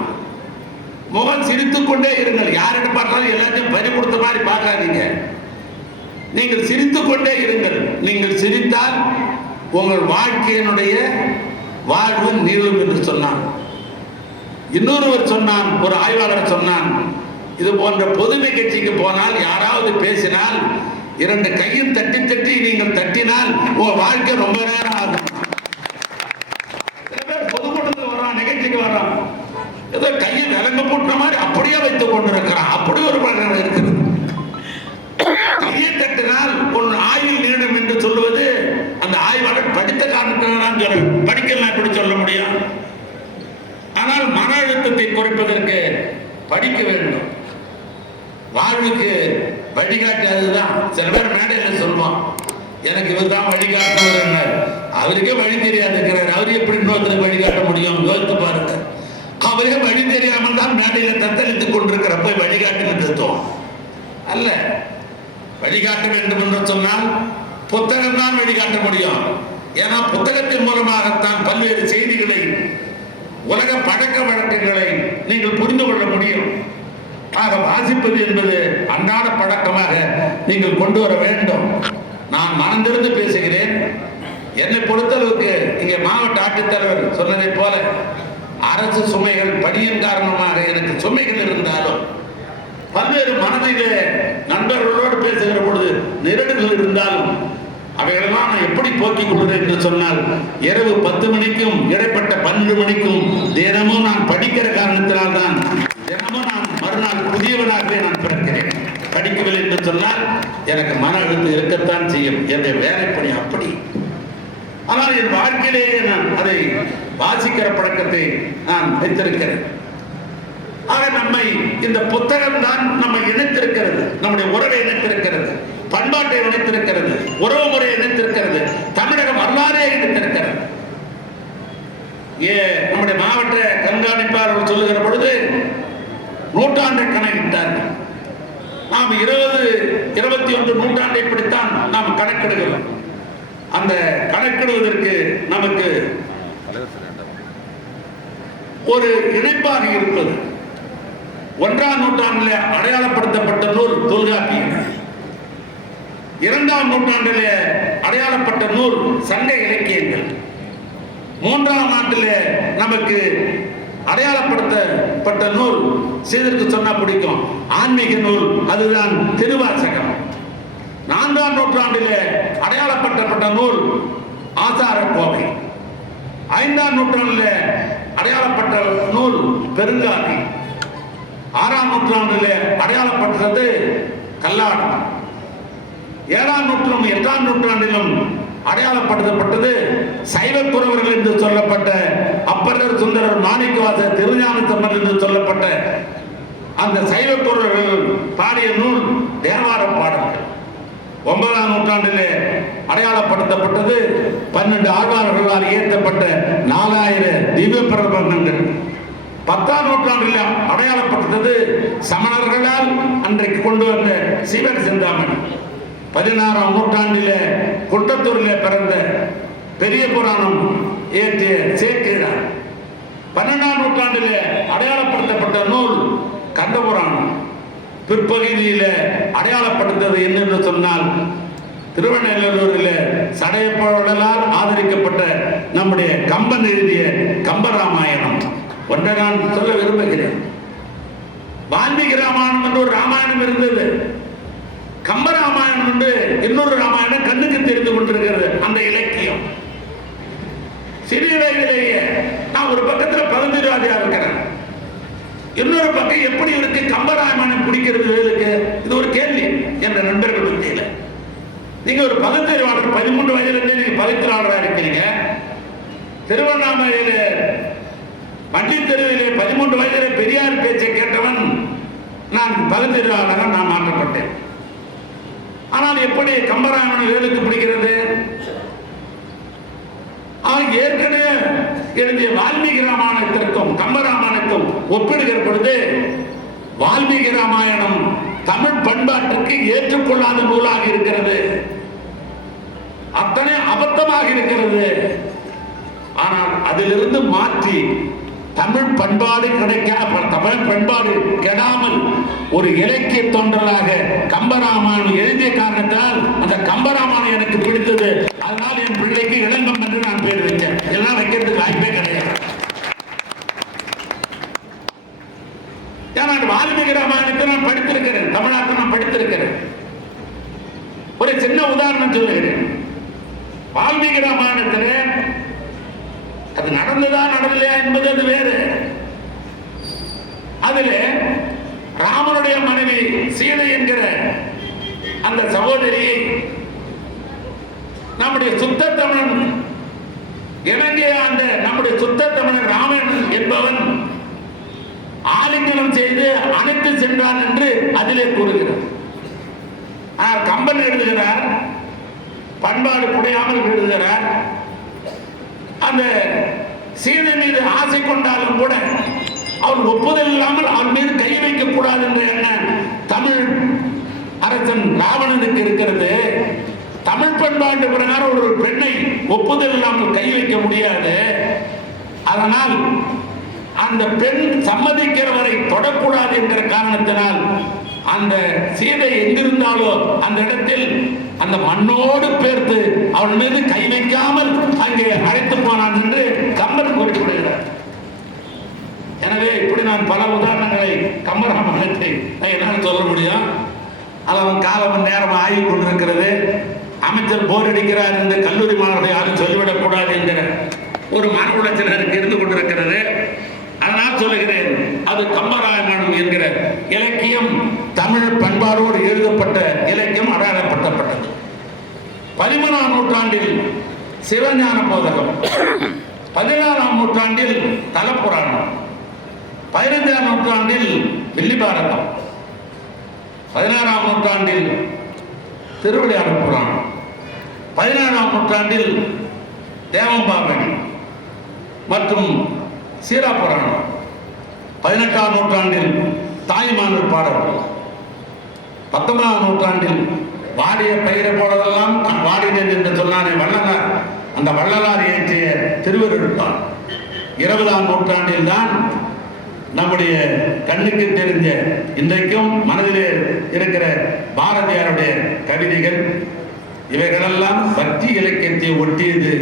முகம் சிரித்துக் கொண்டே இருங்கள். யாரிடம் பார்த்தாலும் எல்லாத்தையும் பறி கொடுத்த மாதிரி பார்க்காதீங்க. நீங்கள் சிரித்துக் கொண்டே இருங்கள். நீங்கள் சிரித்தால் உங்கள் வாழ்க்கையினுடைய வாழ்வு நீளும் என்று சொன்னான். இன்னொருவர் சொன்னான், ஒரு ஆய்வாளர் சொன்னான், இது போன்ற பொது நிகழ்ச்சிக்கு போனால் யாராவது பேசினால் 2 கையும் தட்டி தட்டி நீங்கள் தட்டினால் உங்க வாழ்க்கை ரொம்ப நேரம் ஆகும். சில பேர் பொதுக்கூட்டத்துக்கு வர்றான், நிகழ்ச்சிக்கு வர்றான், ஏதோ கையை விலங்கு போட்ட மாதிரி அப்படியே வைத்துக் கொண்டிருக்கிறான். அப்படி ஒரு பழக்கம் இருக்குது. கையை தட்டினால் ஒன்று ஆயுள் நீடும் என்று சொல்லுவது அந்த ஆய்வாளர் படித்த காரணத்தினால படிக்கலாம் எப்படி சொல்ல முடியும்? ஆனால் மன அழுத்தத்தை குறைப்பதற்கு படிக்க வேண்டும். வாழ்வுக்கு வழிகாட்டாதுதான். சில பேர் மேடையில் சொல்லுவான், எனக்கு இவர் தான் வழிகாட்டுவார். அவருக்கே வழி தெரியாது இருக்கிறார், அவரு எப்படி இன்னொருத்தருக்கு வழிகாட்ட முடியும்? யோசித்து பாருங்க. அவரே வழி தெரியாமல் தான் மேடையில் தத்தளித்துக் கொண்டிருக்கிற போய் வழிகாட்டு நிறுத்துவோம் அல்ல. வழிகாட்ட வேண்டும் என்று சொன்னால் புத்தகம் தான் வழிகாட்ட முடியும். ஏன்னா புத்தகத்தின் மூலமாகத்தான் பல்வேறு செய்திகளை, உலக பழக்க வழக்கங்களை நீங்கள் புரிந்து கொள்ள முடியும். ஆக வாசிப்பது என்பது அன்றாட பழக்கமாக நீங்கள் கொண்டு வர வேண்டும். நான் மனந்திருந்து பேசுகிறேன். என்னை பொறுத்தளவுக்கு இங்கே மாவட்ட ஆட்சித்தலைவர் சொன்னதை போல அரசு சுமைகள் பணியின் காரணமாக எனக்கு சுமைகள் இருந்தாலும் பல்வேறு மனதிலே நண்பர்களோடு பேசுகிற பொழுது நெருடல்கள் இருந்தாலும் அவைகளெல்லாம் நான் எப்படி போக்கிக் கொள்கிறேன் என்று சொன்னால், இரவு 10 மணிக்கும் இடைப்பட்ட 12 மணிக்கும் தினமும் நான் படிக்கிற காரணத்தினால்தான் தினமும் நான் மறுநாள் புதியவனாகவே நான் பிறக்கிறேன். படிக்கவில்லை என்று சொன்னால் எனக்கு மன அழுத்தம் இருக்கத்தான் செய்யும். என்னுடைய வேலைப்பணி அப்படி. ஆனால் என் வாழ்க்கையிலேயே நான் அதை வாசிக்கிற பழக்கத்தை நான் வைத்திருக்கிறேன். ஆக நம்மை இந்த புத்தகம் தான் நம்மை இணைத்திருக்கிறது, நம்முடைய உறவை இணைத்திருக்கிறது, பண்பாட்டை இணைத்திருக்கிறது, உறவு முறையை இணைத்திருக்கிறது, தமிழக வரலாறே இணைத்திருக்கிறது. நம்முடைய மாவட்ட கண்காணிப்பாளர் சொல்லுகிற பொழுது நூற்றாண்டை கணக்கிட்டார்கள். நாம் 20-21 நூற்றாண்டை படித்தான் நாம் கணக்கெடுக்கிறோம். அந்த கணக்கிடுவதற்கு நமக்கு ஒரு இணைப்பாக இருப்பது 1ஆம் நூற்றாண்டிலே அடையாளப்படுத்தப்பட்ட நூல் தொல்காப்பியம், 2ஆம் நூற்றாண்டிலே அடையாளப்பட்ட நூல் சங்க இலக்கியங்கள், 3ஆம் ஆண்டிலே நமக்கு அடையாளப்படுத்தப்பட்ட நூல் சீதற்கு சொன்னா பிடிக்கும் ஆன்மீக நூல், அதுதான் திருவாசகம். 4ஆம் நூற்றாண்டிலே அடையாளப்படுத்தப்பட்ட நூல் ஆசார கோவை, 5ஆம் நூற்றாண்டிலே அடையாளப்பட்ட நூல் பெருங்காதி, 6ஆம் நூற்றாண்டிலே அடையாளப்பட்டது கல்லாடம், 7ஆம் நூற்றாண்டு 8ஆம் நூற்றாண்டிலும் அடையாளப்படுத்தப்பட்டது சைவக்குறவர்கள் என்று சொல்லப்பட்ட அப்பர் சுந்தரர் மாணிக்கவாசர் திருஞான சம்பந்தர் என்று சொல்லப்பட்ட அந்த சைவக்குறவர்கள் பாடிய நூல் தேவார பாடல்கள். 9ஆம் நூற்றாண்டிலே அடையாளப்படுத்தப்பட்டது 12 ஆழ்வார்களால் இயற்றப்பட்ட 4000 திவ்ய பிரபந்தங்கள். 10ஆம் நூற்றாண்டில் அடையாளப்பட்டது சமணர்களால் அன்றைக்கு கொண்டு வந்த சிவன் சிந்தாமணி. 16ஆம் நூற்றாண்டிலே குட்டத்தூரிலே பிறந்த பெரிய புராணம் இயற்றிய சேக்கிழார். 12ஆம் நூற்றாண்டிலே அடையாளப்படுத்தப்பட்ட நூல் கந்தபுராணம். பிற்பகுதியில் அடையாளப்படுத்தது என்னென்று சொன்னால், திருவண்ணூரில் சடையப்பவர்களால் ஆதரிக்கப்பட்ட நம்முடைய கம்பன் எழுதிய கம்பராமாயணம். ஒன்றை நான் சொல்ல விரும்புகிறேன். வால்மீகி ராமாயணம் என்று ஒரு ராமாயணம் இருந்தது. கம்பராமாயணம் என்று இன்னொரு ராமாயணம் கண்ணுக்கு தெரிந்து கொண்டிருக்கிறது. அந்த இலக்கியம் சிறிய வயதிலேயே நான் ஒரு பக்கத்தில் பகுதிவாதியா இருக்கிறேன், இன்னொரு பக்கம் எப்படி இருக்கு கம்பராமாயணம் பிடிக்கிறது வேலுக்கு? இது ஒரு கேள்வி என்ற நண்பர்கள் மத்தியில். நீங்க ஒரு பகுத்தறிவாளர், 13 வயதிலிருந்து நீங்க பகுத்தறிவாளராக இருக்கிறீங்க. திருவண்ணாமலையில பண்டித் தெருவிலே 13 வயதிலே பெரியார் பேச்சை கேட்டவன் நான் பகுத்தறிவாளராக நான் மாற்றப்பட்டேன். ஆனால் எப்படி கம்பராமாயணம் வேலுக்கு பிடிக்கிறது? ஏற்கனவே எழுதிய வால்மீகி ராமாயணத்திற்கும் கம்பராமாயணத்தும் ஒப்பிடுகிற பொழுது வால்மீகி ராமாயணம் தமிழ் பண்பாட்டுக்கு ஏற்றுக்கொள்ளாத நூலாக இருக்கிறது, அத்தனை அபத்தமாக இருக்கிறது. ஆனால் அதிலிருந்து மாற்றி தமிழ் பண்பாடு தமிழ் பண்பாடு கெடாமல் ஒரு இலக்கிய தொண்டராக கம்பராமாயணம் எழுதிய காரணத்தால் அந்த கம்பராமாயணம் எனக்கு பிடித்தது. அதனால் என் பிள்ளைக்கு இளங்கம் என்று நான் பேர் வைத்தேன். எல்லாம் வைக்கிறதுக்கு வாய்ப்பே கிடையாது. ஏன்னா வால்மீகி ராமாயணத்தை நான் படித்திருக்கிறேன், தமிழ்நாட்டில் நான் படித்திருக்கிறேன். ஒரு சின்ன உதாரணம் சொல்லுகிறேன். வால்மீகி ராமாயணத்தில் அது நடந்ததா நடந்தலையா என்பது அது வேறு. அதில் ராமனுடைய மனைவி சீதை என்கிற அந்த சகோதரியை நம்முடைய சுத்த தமிழன் இலங்கையை ஆண்ட நம்முடைய சுத்த தமிழன் ராமன் என்பவன் ஆலிங்கனம் செய்து அணைத்து சென்றான் என்று அதிலே கூறுகிறார். கம்பன் எழுதுகிறார், பண்பாடு குறையாமல் எழுதுகிறார். அந்த சீதை மீது ஆசை கொண்டாலும் கூட அவள் ஒப்புதல் இல்லாமல் அவள் மீது கை வைக்க கூடாது என்ற எண்ணம் தமிழ் அரசன் ராவணனுக்கு இருக்கிறது. தமிழ் பண்பாட்டு பிரகாரம் ஒரு பெண்ணை ஒப்புதல் இல்லாமல் கை வைக்க முடியாது. அதனால் அந்த பெண் சம்மதிக்கிறவரை தொடக்கூடாது என்கிற காரணத்தினால் அந்த சீதை எங்கிருந்தாலோ அந்த இடத்தில் அந்த மண்ணோடு பேர்த்து அவன் மீது கை வைக்காமல் அங்கே அழைத்து போனான் என்று கம்பர் குறிப்பிடுகிறார். எனவே இப்படி நான் பல உதாரணங்களை கம்பராமாயணத்தை என்னால் சொல்ல முடியும். அது அவன் காலம் நேரம் ஆகி கொண்டிருக்கிறது. அமைச்சர் போர் அடிக்கிறார் என்று கல்லூரி மாணவர்கள் யாரும் சொல்லிவிடக் கூடாது என்கிற ஒரு மன உளைச்சலருக்கு இருந்து கொண்டிருக்கிறது. அதனால் சொல்லுகிறேன், அது கம்பராமாயணம் என்கிற இலக்கியம் தமிழ் பண்பாடோடு எழுதப்பட்ட இலக்கியம் அடையாளப்படுத்தப்பட்டது. 13ஆம் நூற்றாண்டில் சிவஞான போதகம், 16ஆம் நூற்றாண்டில் தலப்புராணம், 15ஆம் நூற்றாண்டில் வில்லிபாரதம், 16ஆம் நூற்றாண்டில் திருவிளையாடல் புராணம், 17ஆம் நூற்றாண்டில் தேவம்பாவணி மற்றும் சீரா புராணம், 18ஆம் நூற்றாண்டில் தாய்மானூர் பாடல்கள், 19ஆம் நூற்றாண்டில் வாடிய பெயரை போலவெல்லாம் வாடினேன் என்று சொன்னானே வள்ளலார், அந்த வள்ளலார் இயற்றிய திருவருட்பால். 20ஆம் நூற்றாண்டில் தான் நம்முடைய கண்ணுக்கு தெரிஞ்ச இன்றைக்கும் மனதிலே இருக்கிற பாரதியாருடைய கவிதைகள். இவைகளெல்லாம் பக்தி இலக்கியத்தை ஒட்டியது.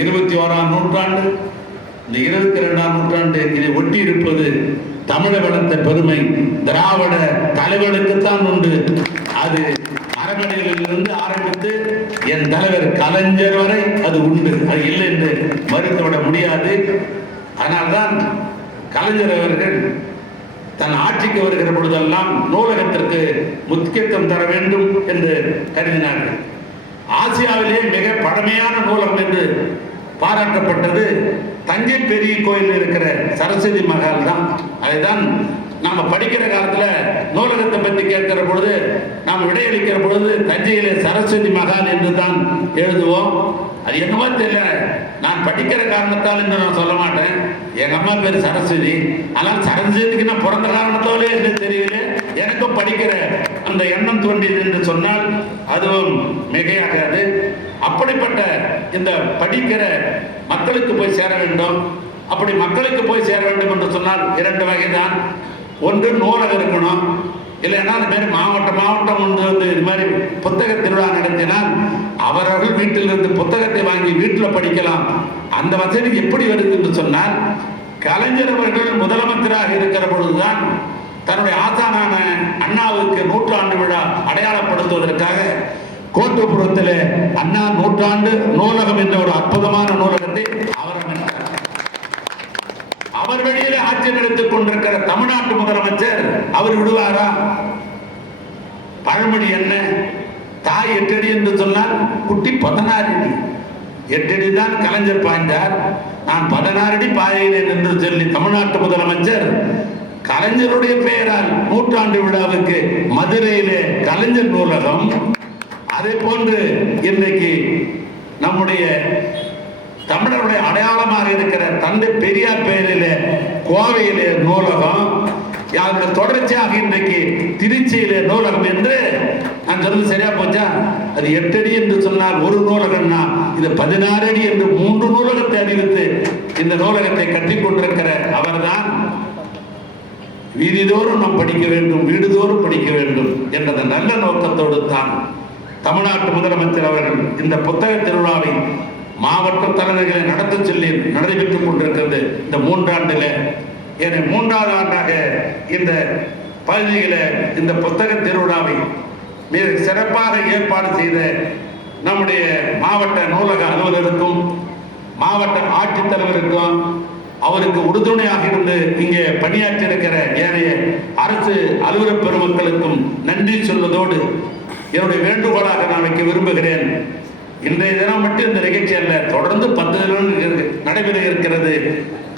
21ஆம் நூற்றாண்டு, இந்த 22ஆம் நூற்றாண்டு இதை ஒட்டி இருப்பது தமிழை வளர்த்த பெருமை திராவிட தலைவனுக்குத்தான் உண்டு. அது மரபணிகளிலிருந்து ஆரம்பித்து என் தலைவர் கலைஞர் வரை அது உண்டு. அது இல்லை என்று மறுத்துவிட முடியாது. அதனால்தான் கலைஞர் அவர்கள் தன் ஆட்சிக்கு வருகிற பொழுதெல்லாம் நூலகத்திற்கு முக்கியத்துவம் தர வேண்டும் என்று கருதினார்கள். ஆசியாவிலே மிக பழமையான நூலகம் என்று பாராட்டப்பட்டது தஞ்சை பெரிய கோயில் இருக்கிற சரஸ்வதி மகால் தான். அதைதான் நம்ம படிக்கிற காலத்துல நூலகத்தை பற்றி கேட்கிற பொழுது நாம் விடையளிக்கிற பொழுது தஞ்சையிலே சரஸ்வதி மகால் என்று தான் எழுதுவோம். அது என்னவோ தெரியல, நான் படிக்கிற காரணத்தால் என்று நான் சொல்ல மாட்டேன். எங்க அம்மா பேர் சரஸ்வதி, ஆனால் சரஸ்வதிக்கு நான் பிறந்த காரணத்தோடு என்று தெரியல, எனக்கும் படிக்கிற அந்த எண்ணம் தோன்றியது என்று சொன்னால் அதுவும் மிகையாகாது. அப்படிப்பட்ட இந்த படிக்கிற மக்களுக்கு போய் சேர வேண்டும். அப்படி மக்களுக்கு போய் சேர வேண்டும் என்று சொன்னால் 2 வகை தான். ஒன்று நூலகம் இருக்கணும், இல்லைன்னா அந்த மாதிரி மாவட்டம் வந்து இது மாதிரி புத்தக திருவிழா நடத்தினால் அவர்கள் வீட்டிலிருந்து புத்தகத்தை வாங்கி வீட்டில் படிக்கலாம். அந்த வசதி எப்படி வருது என்று சொன்னால், கலைஞர் அவர்கள் முதலமைச்சராக இருக்கிற பொழுதுதான் தன்னுடைய ஆசானான அண்ணாவுக்கு 100ஆண்டு விழா அடையாளப்படுத்துவதற்காக கோட்டப்புறத்தில் அண்ணா 100ஆண்டு நூலகம் என்ற ஒரு அற்புதமான நூலகத்தை அவர் அமைத்தார். அவர் வெளியிலே ஆட்சி நடத்திக் கொண்டிருக்கிற தமிழ்நாட்டு முதலமைச்சர் அவர் விடுவாரா? பழமொழி என்ன, தாய் 8 அடி என்று சொன்னால் குட்டி 16 அடி. 8 அடி தான் கலைஞர் பாய்ந்தார், நான் 16 அடி பாய்கிறேன் என்று சொல்லி தமிழ்நாட்டு முதலமைச்சர் கலைஞருடைய பெயரால் 100ஆண்டு விழாவுக்கு மதுரையிலே கலைஞர் நூலகம், அதே போன்று இன்றைக்கு நம்முடைய தமிழருடைய அடையாளமாக இருக்கிற தந்தை பெரியார் பெயரிலே கோவையிலே நூலகம், அதனுடைய தொடர்ச்சியாக இன்றைக்கு திருச்சியிலே நூலகம் என்று நான் சொல்றது சரியா போச்சா? அது 8 அடி என்று சொன்னால் ஒரு நூலகம்னா இது 16 அடி என்று 3 நூலகத்தை அறிவித்து இந்த நூலகத்தை கட்டிக் கொண்டிருக்கிற அவர்தான் வீதிதோறும் நாம் படிக்க வேண்டும், வீடுதோறும் படிக்க வேண்டும் என்ற நல்ல நோக்கத்தோடு தான் தமிழ்நாட்டு முதலமைச்சர் அவர்கள் இந்த புத்தக திருவிழாவை மாவட்ட தலைவர்களை நடத்த சொல்லி நடைபெற்றுக் கொண்டிருக்கிறது. இந்த 3 ஆண்டில் 3வது ஆண்டாக இந்த பகுதியில் இந்த புத்தக திருவிழாவை மிக சிறப்பாக ஏற்பாடு செய்த நம்முடைய மாவட்ட நூலக அலுவலருக்கும் மாவட்ட ஆட்சித்தலைவருக்கும் அவருக்கு உறுதுணையாக இருந்து இங்கே பணியாற்றி இருக்கிற ஏனைய அரசு அலுவலர் பெருமக்களுக்கும் நன்றி சொல்வதோடு என்னுடைய வேண்டுகோளாக நான் வைக்க விரும்புகிறேன். இன்றைய தினம் மட்டும் இந்த நிகழ்ச்சி அல்ல, தொடர்ந்து 10 தினங்கள் நடைபெற இருக்கிறது.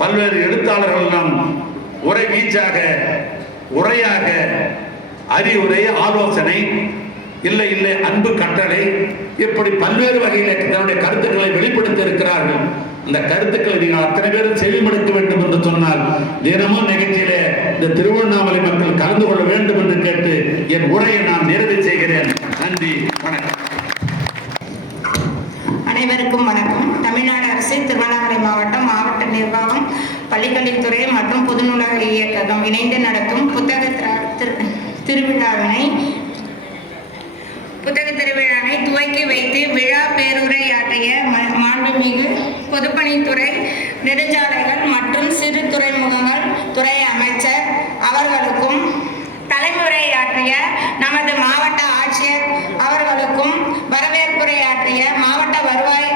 பல்வேறு எழுத்தாளர்கள் நாம் உரை வீச்சாக, உரையாக, அறிவுரை, ஆலோசனை, இல்லை அன்பு கட்டளை, இப்படி பல்வேறு வகையில் தன்னுடைய கருத்துக்களை வெளிப்படுத்த இருக்கிறார்கள். இந்த கருத்துக்களை நீங்கள் அத்தனை பேரும் செவிமடுக்க வேண்டும் என்று சொன்னால் தினமும் நிகழ்ச்சியிலே இந்த திருவண்ணாமலை மக்கள் கலந்து கொள்ள வேண்டும் என்று கேட்டு என் உரையை நான் நிறைவு செய்கிறேன். நன்றி, வணக்கம். அனைவருக்கும் வணக்கம். தமிழ்நாடு அரசு திருவண்ணாமலை மாவட்டம் மாவட்ட நிர்வாகம் பள்ளிக்கல்வித்துறை மற்றும் பொது நூலக இயக்ககம் இணைந்து நடத்தும் புத்தக திருவிழாவினை புத்தக திருவிழாவை துவக்கி வைத்து விழா பேருரையாற்றிய மாண்புமிகு பொதுப்பணித்துறை, நெடுஞ்சாலைகள் மற்றும் சிறு துறைமுகங்கள் துறை அமைச்சர் அவர்களுக்கும், தலைமுறையாற்றிய நமது மாவட்ட ஆட்சியர் அவர்களுக்கும், வரவேற்புரையாற்றிய மாவட்ட வருவாய்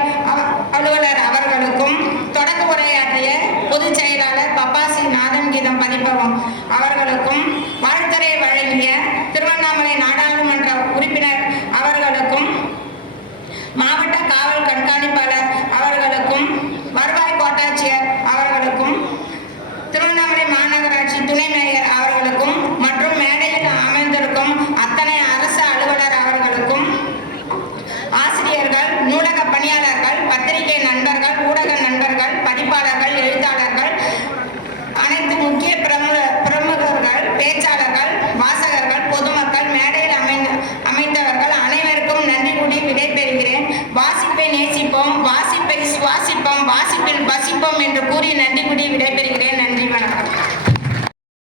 அலுவலர் அவர்களுக்கும், தொடக்க உரையாற்றிய பொதுச் செயலாளர் பப்பாசி நாதம் கீதம் பதிப்பகம் அவர்களுக்கும், வாழ்த்துரை வழங்கிய திருவண்ணாமலை நாடாளுமன்ற உறுப்பினர் அவர்களுக்கும், மாவட்ட காவல் கண்காணிப்பாளர் அவர்களுக்கும்